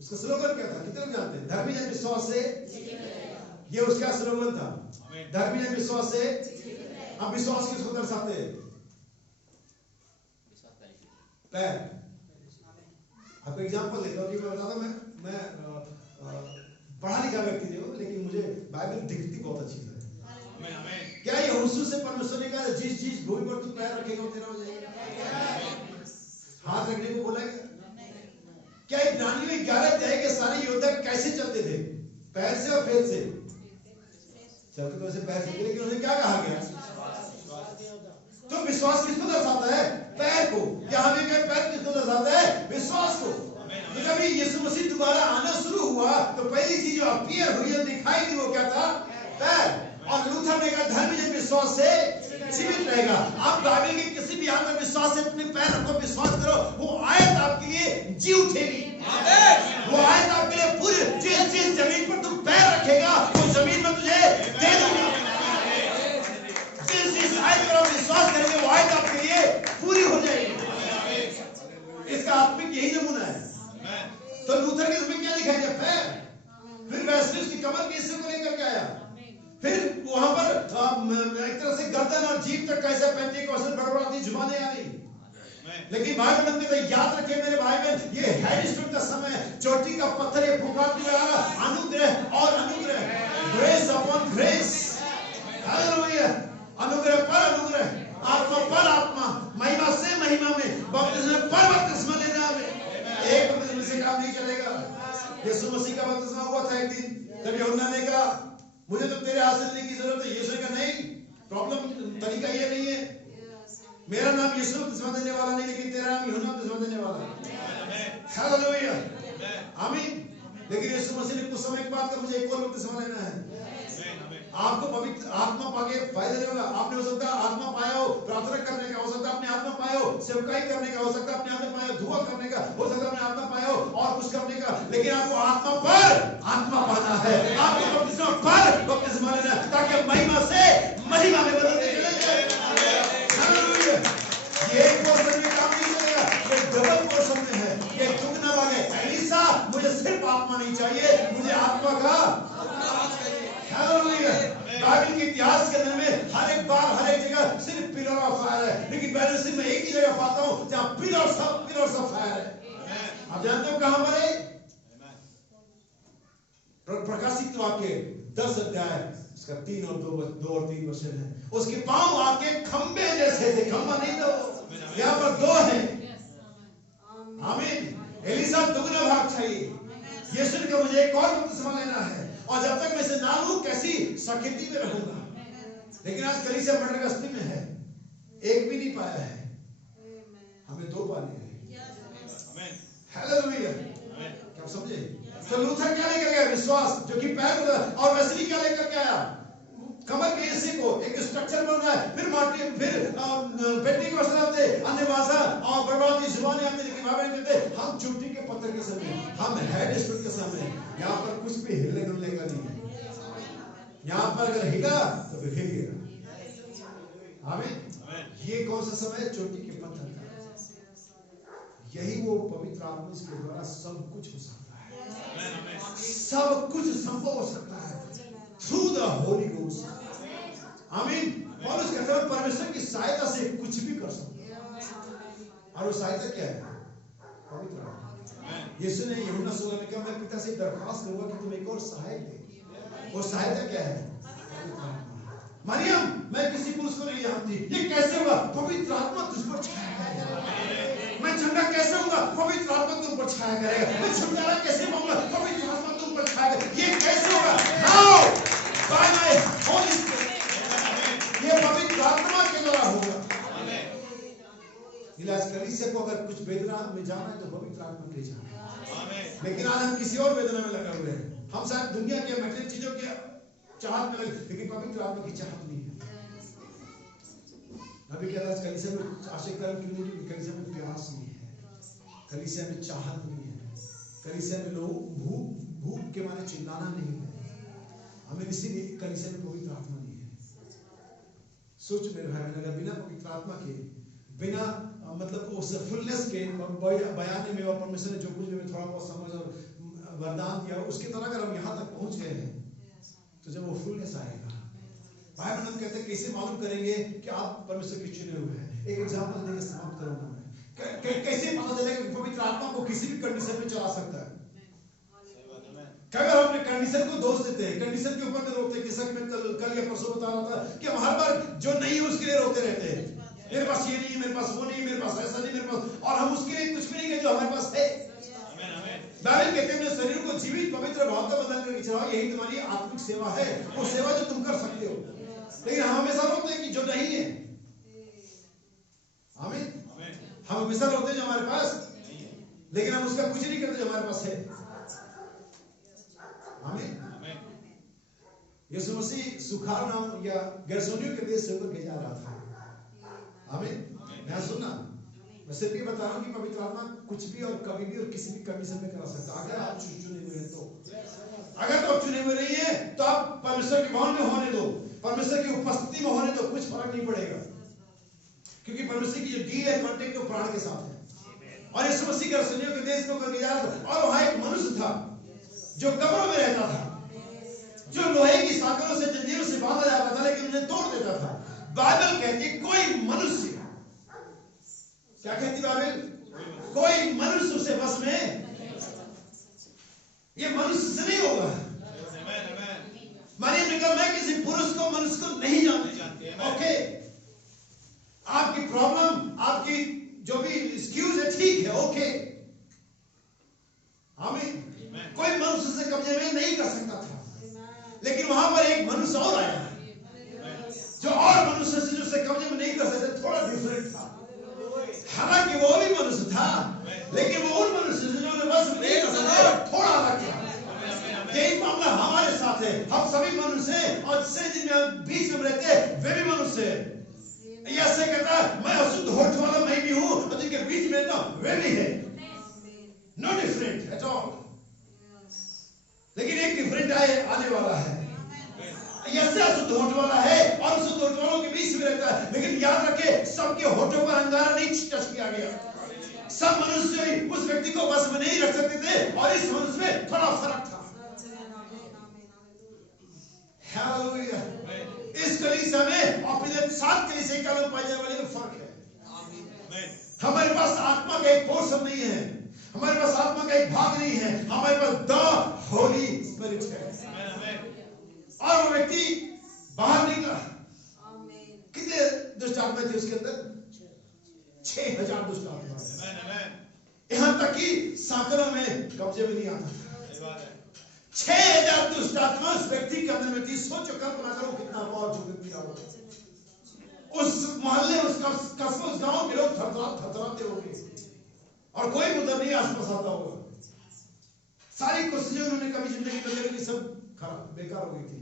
उसका स्लोगन क्या था? कितने जानते हैं? धर्मी जन विश्वास से, ये उसका स्लोगन था, धर्मी जन विश्वास से। अब विश्वास किसको दर्शाते हैं? पैर। आपको एग्जांपल देता हूँ कि मैं बताता, मैं पढ़ा लिखा व्यक्ति नहीं हूँ, लेकिन मुझे बाइबल दिखती बहुत अच्छी है। क्या ये यहोशू से परमेश्वर ने कहा जिस चीज भूमि पर तू पैर रखेगा वो तेरा हो जाएगा? हाथ रखने को बोला क्या? इब्रानियों 11 अध्याय के सारे योद्धा कैसे चलते थे? पैर से और फेत से चलते, तो ऐसे पैर से। लेकिन उन्हें क्या कहा गया? तो विश्वास किसको दर्शाता है? पैर को। यहाँ भी पैर किसको दर्शाता है? विश्वास को। तो जब यीशु मसीह दोबारा आना शुरू हुआ तो पहली चीज जो अपीयर हुई और दिखाई दी वो क्या था? पैर। और लूथर ने कहा धर्म जन विश्वास से जीवित रहेगा। आप बाइबल के किसी भी आत्मा विश्वास से अपने पैर रखो, विश्वास करो, वो आयत आपके लिए जी उठेगी। वो आयत आपके लिए पूरी, जिस जमीन पर तुम पैर रखेगा वो जमीन में तुझे दे दूंगा। जिस आयत पर आप विश्वास करेंगे वो आयत आपके लिए पूरी हो जाएगी। इसका आत्मिक यही नमूना है। तो लूथर के समय क्या लिखा है? पैर। फिर वैसे उसकी कमर के हिस्से को लेकर के आया, फिर वहां पर एक तरह से गर्दन और जीभ तक कैसे पेंटिकॉस्टल बड़बड़ाती जुबानें आ रही। लेकिन भाई बहन के याद रखिए मेरे भाई बहन, ये हैरिस्टन का समय, चोटी का पत्थर ये फुकाते हुए आ रहा, अनुग्रह और अनुग्रह, ग्रेस अपॉन ग्रेस, हालेलुया, अनुग्रह पर अनुग्रह, आत्मा पर आत्मा, महिमा से महिमा में, बपतिस्मा पर बपतिस्मा लेना में। एक बपतिस्मा से काम नहीं चलेगा। यीशु मसीह का बपतिस्मा हुआ था एक दिन, जब यूहन्ना ने कहा मुझे तो तेरे हाथ से लेने की जरूरत है। यीशु ने कहा नहीं, प्रॉब्लम तरीका ये नहीं है, मेरा नाम यीशु बपतिस्मा देने वाला नहीं, लेकिन तेरा नाम यूहन्ना बपतिस्मा देने वाला है। हालेलुया, आमीन। लेकिन यीशु मसीह ने कुछ समय के बाद कहा मुझे एक और बपतिस्मा लेना है। आपको पवित्र आत्मा पाके फायदा नहीं होगा। आपने हो सकता है आत्मा पाया हो प्रार्थना करने का, हो सकता है अपने आत्मा पाया हो सेवकाई करने का, हो सकता है अपने आत्मा पाया हो दुआ करने का, हो सकता है अपने आत्मा पाया हो और कुछ करने का, लेकिन आपको आत्मा पर आत्मा पाना है। आपको बपतिस्मा पर बपतिस्मा लेना है, ताकि महिमा से महिमा में बदलते चले जाए। हालेलुया। ये एक पोर्शन में काम नहीं चलेगा, ये डबल पोर्शन में है, ये दुगना भाग है। एलिसा मुझे सिर्फ आत्मा नहीं चाहिए, मुझे आत्मा का। हालेलुया। बाइबल के इतिहास के अंदर में हर एक बार हर एक जगह सिर्फ पिलर ऑफ फायर है, लेकिन मैं सिर्फ एक ही जगह पाता हूं जहां पिलर्स ऑफ फायर है। आप जानते हो कहां पर है? प्रकाशित वाक्य 10 अध्याय इसका 3 और 2 और 3 वचन है। उसके पांव आपके खंबे जैसे थे, खंबा नहीं दो, यहाँ पर 2 हैं। आमीन। एलिसा दुगना भाग चाहिए, यीशु ने कहा मुझे एक और बपतिस्मा लेना है, और जब तक मैं इसे ना लूं कैसी सख्ती में रहूंगा। लेकिन आज कलीसिया मंडरगस्ती में है, एक भी नहीं पाया है, हमें 2 पाने हैं। हालेलुया, क्या आप समझे? तो लूथर क्या लेकर गया? विश्वास, जो कि पैर, और वेस्ली क्या लेकर के आया? कमर के हिस्से को एक स्ट्रक्चर बन रहा है, फिर मार्टिन, फिर पेंटिकॉस्ट आते, अन्य भाषा और बर्बादी जुबानें आते। लेकिन बाइबल कहते हम चुट्टी के पत्थर के समय, हम हेड स्टोन के समय, यहाँ पर कुछ भी हिलने डुलने का नहीं है। यहाँ पर अगर हिला तो फिर हिल गया। आमीन। ये कौन सा समय है? चोटी के पत्थर का। यही वो पवित्र आत्मा के द्वारा सब कुछ हो सकता है, सब कुछ संभव हो सकता है थ्रू द होली गोस्ट। आमीन। पौलुस कहता है परमेश्वर की सहायता से कुछ भी कर सकते हैं। और वो सहायता क्या है? पवित्र आत्मा। यीशु ने यूहन्ना 16 में कहा मैं पिता से दरख्वास्त करूंगा कि तुम एक और सहायक दे। वो सहायता क्या है? पवित्र आत्मा। मरियम, मैं किसी पुरुष को नहीं जानती, ये कैसे हुआ? पवित्र आत्मा तुझ पर छाया करेगा। मैं चंगा कैसे होगा? पवित्र आत्मा तुम पर छाया करेगा। मैं छुटकारा कैसे पाऊंगा? पवित्र आत्मा तुम पर छाया करेगा। ये कैसे होगा? How? By my Holy Spirit. ये पवित्र आत्मा के द्वारा होगा। इलाज कलीसिया को अगर कुछ वेदना में जाना है तो पवित्र आत्मा के जाना है। लेकिन आज हम किसी और वेदना में लगे हुए हैं। हम शायद दुनिया के मैटेरियल चीजों के चाहत में लगे, लेकिन पवित्र आत्मा की चाहत नहीं है। अभी क्या आज कलीसिया में आशिक कलीसिया में प्यास नहीं है, कलीसिया में चाहत नहीं है, कलीसिया में लोग भूख के मारे चिल्लाना नहीं है। हमें इसीलिए कलीसिया में पवित्र आत्मा नहीं है। सोच मेरे भाई, अगर बिना पवित्र आत्मा के, बिना मतलब उस फुलनेस के बयान में, और परमेश्वर ने जो कुछ भी थोड़ा बहुत समझ और वरदान दिया उसके तरह अगर हम यहाँ तक पहुंच गए हैं, तो जब वो फुलनेस आएगा, भाई बहन कहते हैं कैसे मालूम करेंगे कि आप परमेश्वर के चुने हुए हैं? एक एग्जांपल देकर समाप्त करूंगा मैं। कैसे पता चलेगा कि पवित्र आत्मा को किसी भी कंडीशन में चला सकता है? अगर हम अपने कंडीशन को दोष देते हैं, कंडीशन के ऊपर में रोकते हैं, जैसा कि मैं कल या परसों बता रहा था कि हम हर बार जो नहीं है उसके लिए रोते रहते हैं। मेरे पास ये नहीं, मेरे पास वो नहीं, मेरे पास ऐसा नहीं, मेरे पास, और हम उसके लिए कुछ भी नहीं है जो हमारे पास है। बाइबल कहते हैं शरीर को जीवित पवित्र भावता बदल करके चलाओ, यही तुम्हारी आत्मिक सेवा है, वो सेवा जो तुम कर सकते हो। लेकिन हम हमेशा रोते हैं कि जो नहीं है। आमीन। हम हमेशा रोते हैं जो हमारे पास, लेकिन हम उसका कुछ नहीं करते जो हमारे पास है। आमीन। यीशु मसीह सुखार नाम या गेरसोनियों के देश से होकर के जा रहा था। आमीन। मैं सुनना, मैं सिर्फ ये बता रहा हूँ कि पवित्र आत्मा कुछ भी और कभी भी और किसी भी कंडीशन में करा सकता है, अगर आप चुने हुए हैं तो। अगर तो आप चुने हुए नहीं है तो आप परमेश्वर के भवन में होने दो, परमेश्वर की उपस्थिति में होने दो, कुछ फर्क नहीं पड़ेगा। क्योंकि परमेश्वर की जो डील है, कॉन्टेक्ट तो प्राण के साथ है। और यीशु मसीह गेरसोनियों के देश में होकर के जा रहा था, और वहां एक मनुष्य था जो कब्रों में रहता था, जो लोहे की साकरों से, जंजीरों से बांधा जाता था, लेकिन उन्हें तोड़ देता था। बाइबल कहती है कोई मनुष्य, क्या कहती बाइबल? कोई मनुष्य उसे बस में, ये मनुष्य से नहीं होगा। मरियम ने कहा मैं किसी पुरुष को, मनुष्य को नहीं जानती। ओके, आपकी प्रॉब्लम, आपकी जो भी एक्सक्यूज है, ठीक है, ओके। आमीन। कोई मनुष्य से कब्जे में नहीं कर सकता था, लेकिन वहां पर एक मनुष्य और आया जो और मनुष्य से जो से कब्जे में नहीं कर सकते, थोड़ा डिफरेंट था। हालांकि वो भी मनुष्य था, लेकिन वो उन मनुष्य से जो बस नहीं कर सकते, थोड़ा अलग था। यही मामला हमारे साथ है। हम सभी मनुष्य हैं, और जिसमें बीच में रहते हैं वे भी मनुष्य हैं। ऐसे कहता है मैं अशुद्ध होठ वाला मैं भी हूं, और जिनके बीच में रहता वे भी है। No different at all. लेकिन एक डिफरेंट आने वाला है। यसे अशुद्ध होठ वाला है और अशुद्ध होठ वालों के बीच में रहता है, लेकिन याद रखे सबके होठों पर अंगारा नहीं टच किया गया। सब मनुष्य उस व्यक्ति को बस में नहीं रख सकते थे, और इस मनुष्य में थोड़ा फर्क था। हालेलुया। इस कलीसिया में और पिछले 7 कलीसिया का लोग पाए जाने वाले में फर्क है। हमारे पास आत्मा का एक पोर्शन नहीं है, हमारे पास आत्मा का एक भाग नहीं है, हमारे पास द होली स्पिरिट है। और वो व्यक्ति बाहर निकला, कितने दुष्ट आत्मा थे उसके अंदर? 6000 दुष्ट आत्मा। यहां तक कि साकरों में कब्जे में नहीं आता था। बात है। 6000 दुष्ट आत्मा उस व्यक्ति के अंदर में थी। सोचो, कल्पना करो कितना बहुत जो व्यक्ति होगा उस मोहल्ले, उस कस्बे, उस गांव के लोग थरथराते होंगे और कोई उधर नहीं आसपास आता होगा। सारी कोशिशें उन्होंने कभी जिंदगी में करी, सब खराब बेकार हो गई थी।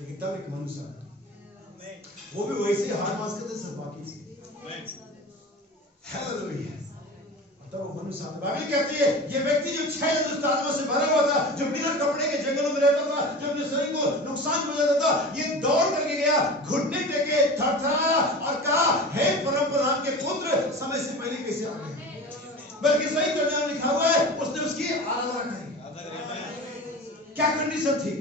लेकिन तब एक मनुष्य आया, वो भी वैसे हार मास करते सब बाकी थी। हालेलुया। तब वो मनुष्य आता। बाइबल कहती है ये व्यक्ति जो 6 दुष्ट आत्मा से भरा हुआ था, जो बिना कपड़े के जंगलों में रहता था, जो अपने शरीर को नुकसान पहुंचाता था, ये दौड़ करके गया, घुटने टेके, थरथराया और कहा, हे परम प्रधान के पुत्र, समय से पहले कैसे आ गए? बल्कि सही तर्जुमे में लिखा हुआ है उसने उसकी आराधना करी। क्या कंडीशन थी?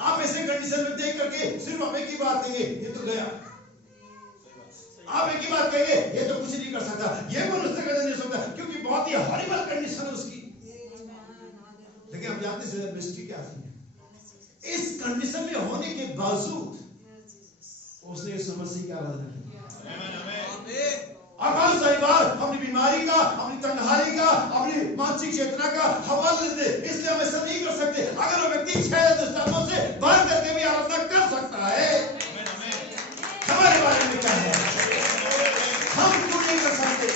आप ऐसे कंडीशन में देख करके सिर्फ हम एक ही बात कहेंगे, ये तो गया। आप एक ही बात कहेंगे, ये तो कुछ नहीं कर सकता, ये मनुष्य कर नहीं सकता, क्योंकि बहुत ही हॉरिबल कंडीशन है उसकी। लेकिन हम जानते हैं मिस्ट्री क्या थी। इस कंडीशन में होने के बावजूद उसने इस समस्या की आराधना की। और बहुत सारी बार अपनी बीमारी का, अपनी तन्हाई का, अपनी मानसिक चेतना का हवाला देते, इसलिए हम ऐसा नहीं कर सकते। अगर वो व्यक्ति 6 दुष्ट आत्माओं से भर करके भी आराधना कर सकता है, हमारे बारे में क्या है? हम क्यों नहीं कर सकते?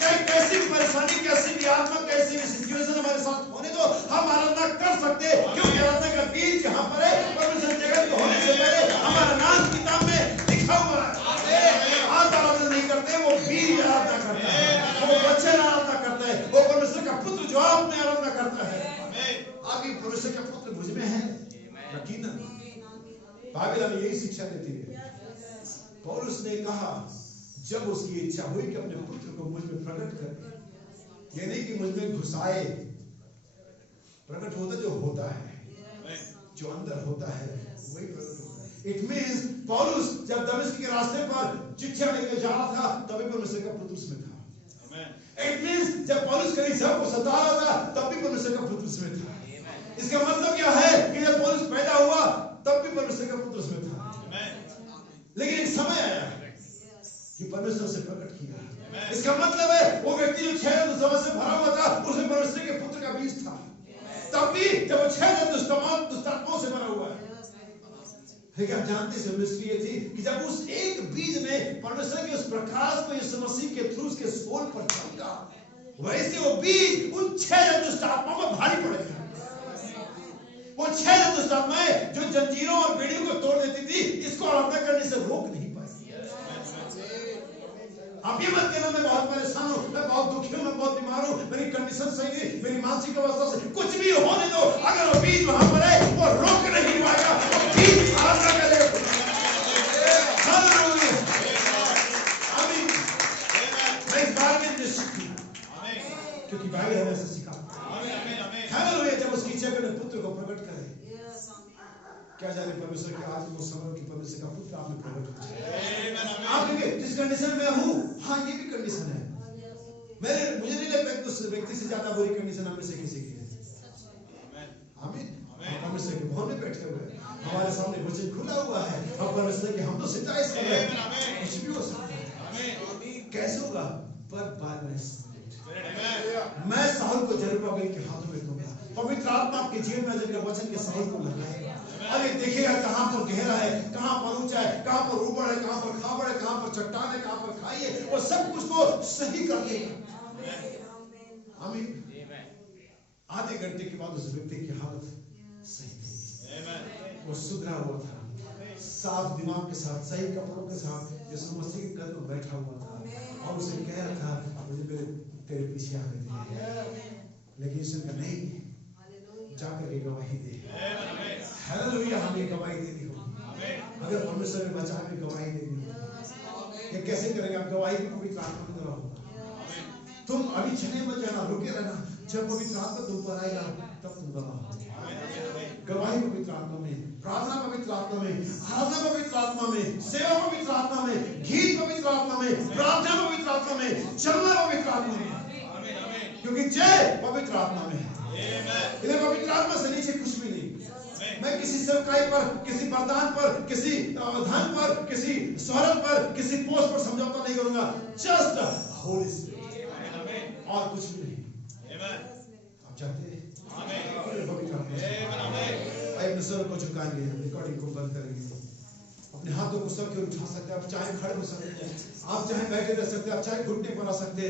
चाहे कैसी भी परेशानी, कैसी भी आत्मा, कैसी भी सिचुएशन हमारे साथ होने दो, हम आराधना कर सकते, क्योंकि आराधना का बीज यहाँ पर है। परमेश्वर जगत को होने से पहले हमारा नाम किताब में लिखा हुआ है। आप आराधना नहीं करते, वो बीज आराधना करता है, वो वचन आराधना करता है, वो परमेश्वर का पुत्र जो आप में आराधना करता है। आपकी परमेश्वर का पुत्र मुझ में है, यकीनन। बाइबल हमें यही शिक्षा देती है। पौलुस ने कहा, जब उसकी इच्छा हुई कि अपने पुत्र को मुझ में प्रकट करे, यानी कि मुझ में घुसाए। प्रकट होता जो होता है, जो अंदर होता है वही प्रकट होता है। इट मींस पौलुस जब दमिश्क के रास्ते पर चिट्ठियां लेकर जा रहा था, तभी परमेश्वर का पुत्र उसमें था। इट मींस जब पौलुस कलीसिया को सता रहा था, तब भी परमेश्वर का पुत्र उसमें था। इसका मतलब क्या है कि जब पौलुस पैदा हुआ, तब भी परमेश्वर का पुत्र उसमें था। लेकिन एक समय आया कि परमेश्वर से प्रकट किया। इसका मतलब है वो व्यक्ति जो 6 दुष्टों से भरा हुआ था, उसमें परमेश्वर के पुत्र का बीज था। तब भी जब वो 6 दुष्टात्माओं से भरा हुआ है। लेकिन आप जानते हैं मिस्ट्री ये थी कि जब उस एक बीज ने परमेश्वर के उस प्रकाश को यीशु मसीह के थ्रू उसके सोल पर चमका, वैसे वो बीज उन 6 दुष्टात्माओं पर भारी पड़ेगा। वो 6 दुष्ट आत्माएं जो जंजीरों और बेड़ियों को तोड़ देती थी, इसको आराधना करने से रोक नहीं पाई। आप ये मत कहना मैं बहुत परेशान हूं, मैं बहुत दुखी हूं, मैं बहुत बीमार हूं, मेरी कंडीशन सही नहीं, मेरी मानसिक अवस्था से कुछ भी होने दो, अगर वो बीज वहां पर है वो रोक नहीं पाएगा। वो बीज आराधना करेगा। हालेलुया, आमीन। मैं इस बार में निश्चित हूं, क्योंकि बाइबल हमें ऐसा सिखाता है। हालेलुया, जब उसकी इच्छा के पुत्र को प्रकट करे, क्या जाने परमेश्वर के आज वो समय की परमेश्वर का पुत्र आपने प्रकट किया। आप देखिए जिस कंडीशन में हूं, हाँ ये भी कंडीशन है। मुझे नहीं लगता कि उस व्यक्ति से ज्यादा बुरी कंडीशन हम में से किसी की है। आमीन। परमेश्वर के भवन में बैठे हुए, हमारे सामने वचन खुला हुआ है, अब परमेश्वर के हम तो सिताइस कर रहे हैं, कुछ भी हो सकता है। कैसे होगा? पर बाय मैं साहुल को जरुब्बाबेल के हाथों में दूंगा। पवित्र आत्मा आपके जीवन में जब वचन के साहुल को लगाएगा, अरे देखिएगा कहां पर गहरा है, कहां पर ऊंचा है, कहां पर ऊपर है, कहां पर खाबड़ है, कहां पर चट्टान है, कहां पर खाई है, वो सब कुछ को सही कर देगा। आमीन। आधे घंटे के बाद उस व्यक्ति की हालत सही थी, वो सुधरा हुआ था, साफ दिमाग के साथ, सही कपड़ों के साथ यीशु मसीह के कदम में बैठा हुआ था और उसे कह रहा था मुझे मेरे तेरे पीछे आने दे। लेकिन यीशु का नहीं, जाकर के गवाही दे। हालेलुया, हमें गवाही देनी होगी। अगर परमेश्वर ने बचा में गवाही देनी होगी, ये कैसे करेंगे? आप गवाही भी पवित्र आत्मा में रहो। तुम अभी चले मत जाना, रुके रहना, जब पवित्र आत्मा तुम पर आएगा तब तुम गवाह। गवाही पवित्र आत्मा में, प्रार्थना पवित्र आत्मा में, आराधना पवित्र आत्मा में, सेवा पवित्र आत्मा में, गीत पवित्र आत्मा में, प्रार्थना पवित्र आत्मा में, चलना पवित्र आत्मा में, क्योंकि जय पवित्र आत्मा में है। इधर पवित्र आत्मा से नीचे कुछ भी नहीं। मैं किसी सेवकाई पर, किसी वरदान पर, किसी धन पर, किसी शोहरत पर, किसी पोस्ट पर समझौता नहीं करूंगा। जस्ट होली स्पिरिट और कुछ भी नहीं। आप चाहते हैं? आमीन। पवित्र आत्मा आमीन। अपने सर को झुकाएंगे, रिकॉर्डिंग को बंद करेंगे, अपने हाथों को सर के उठा सकते हैं, आप चाहे खड़े हो सकते हैं, आप चाहे बैठे रह सकते हैं, आप चाहे घुटने पर आ सकते हैं।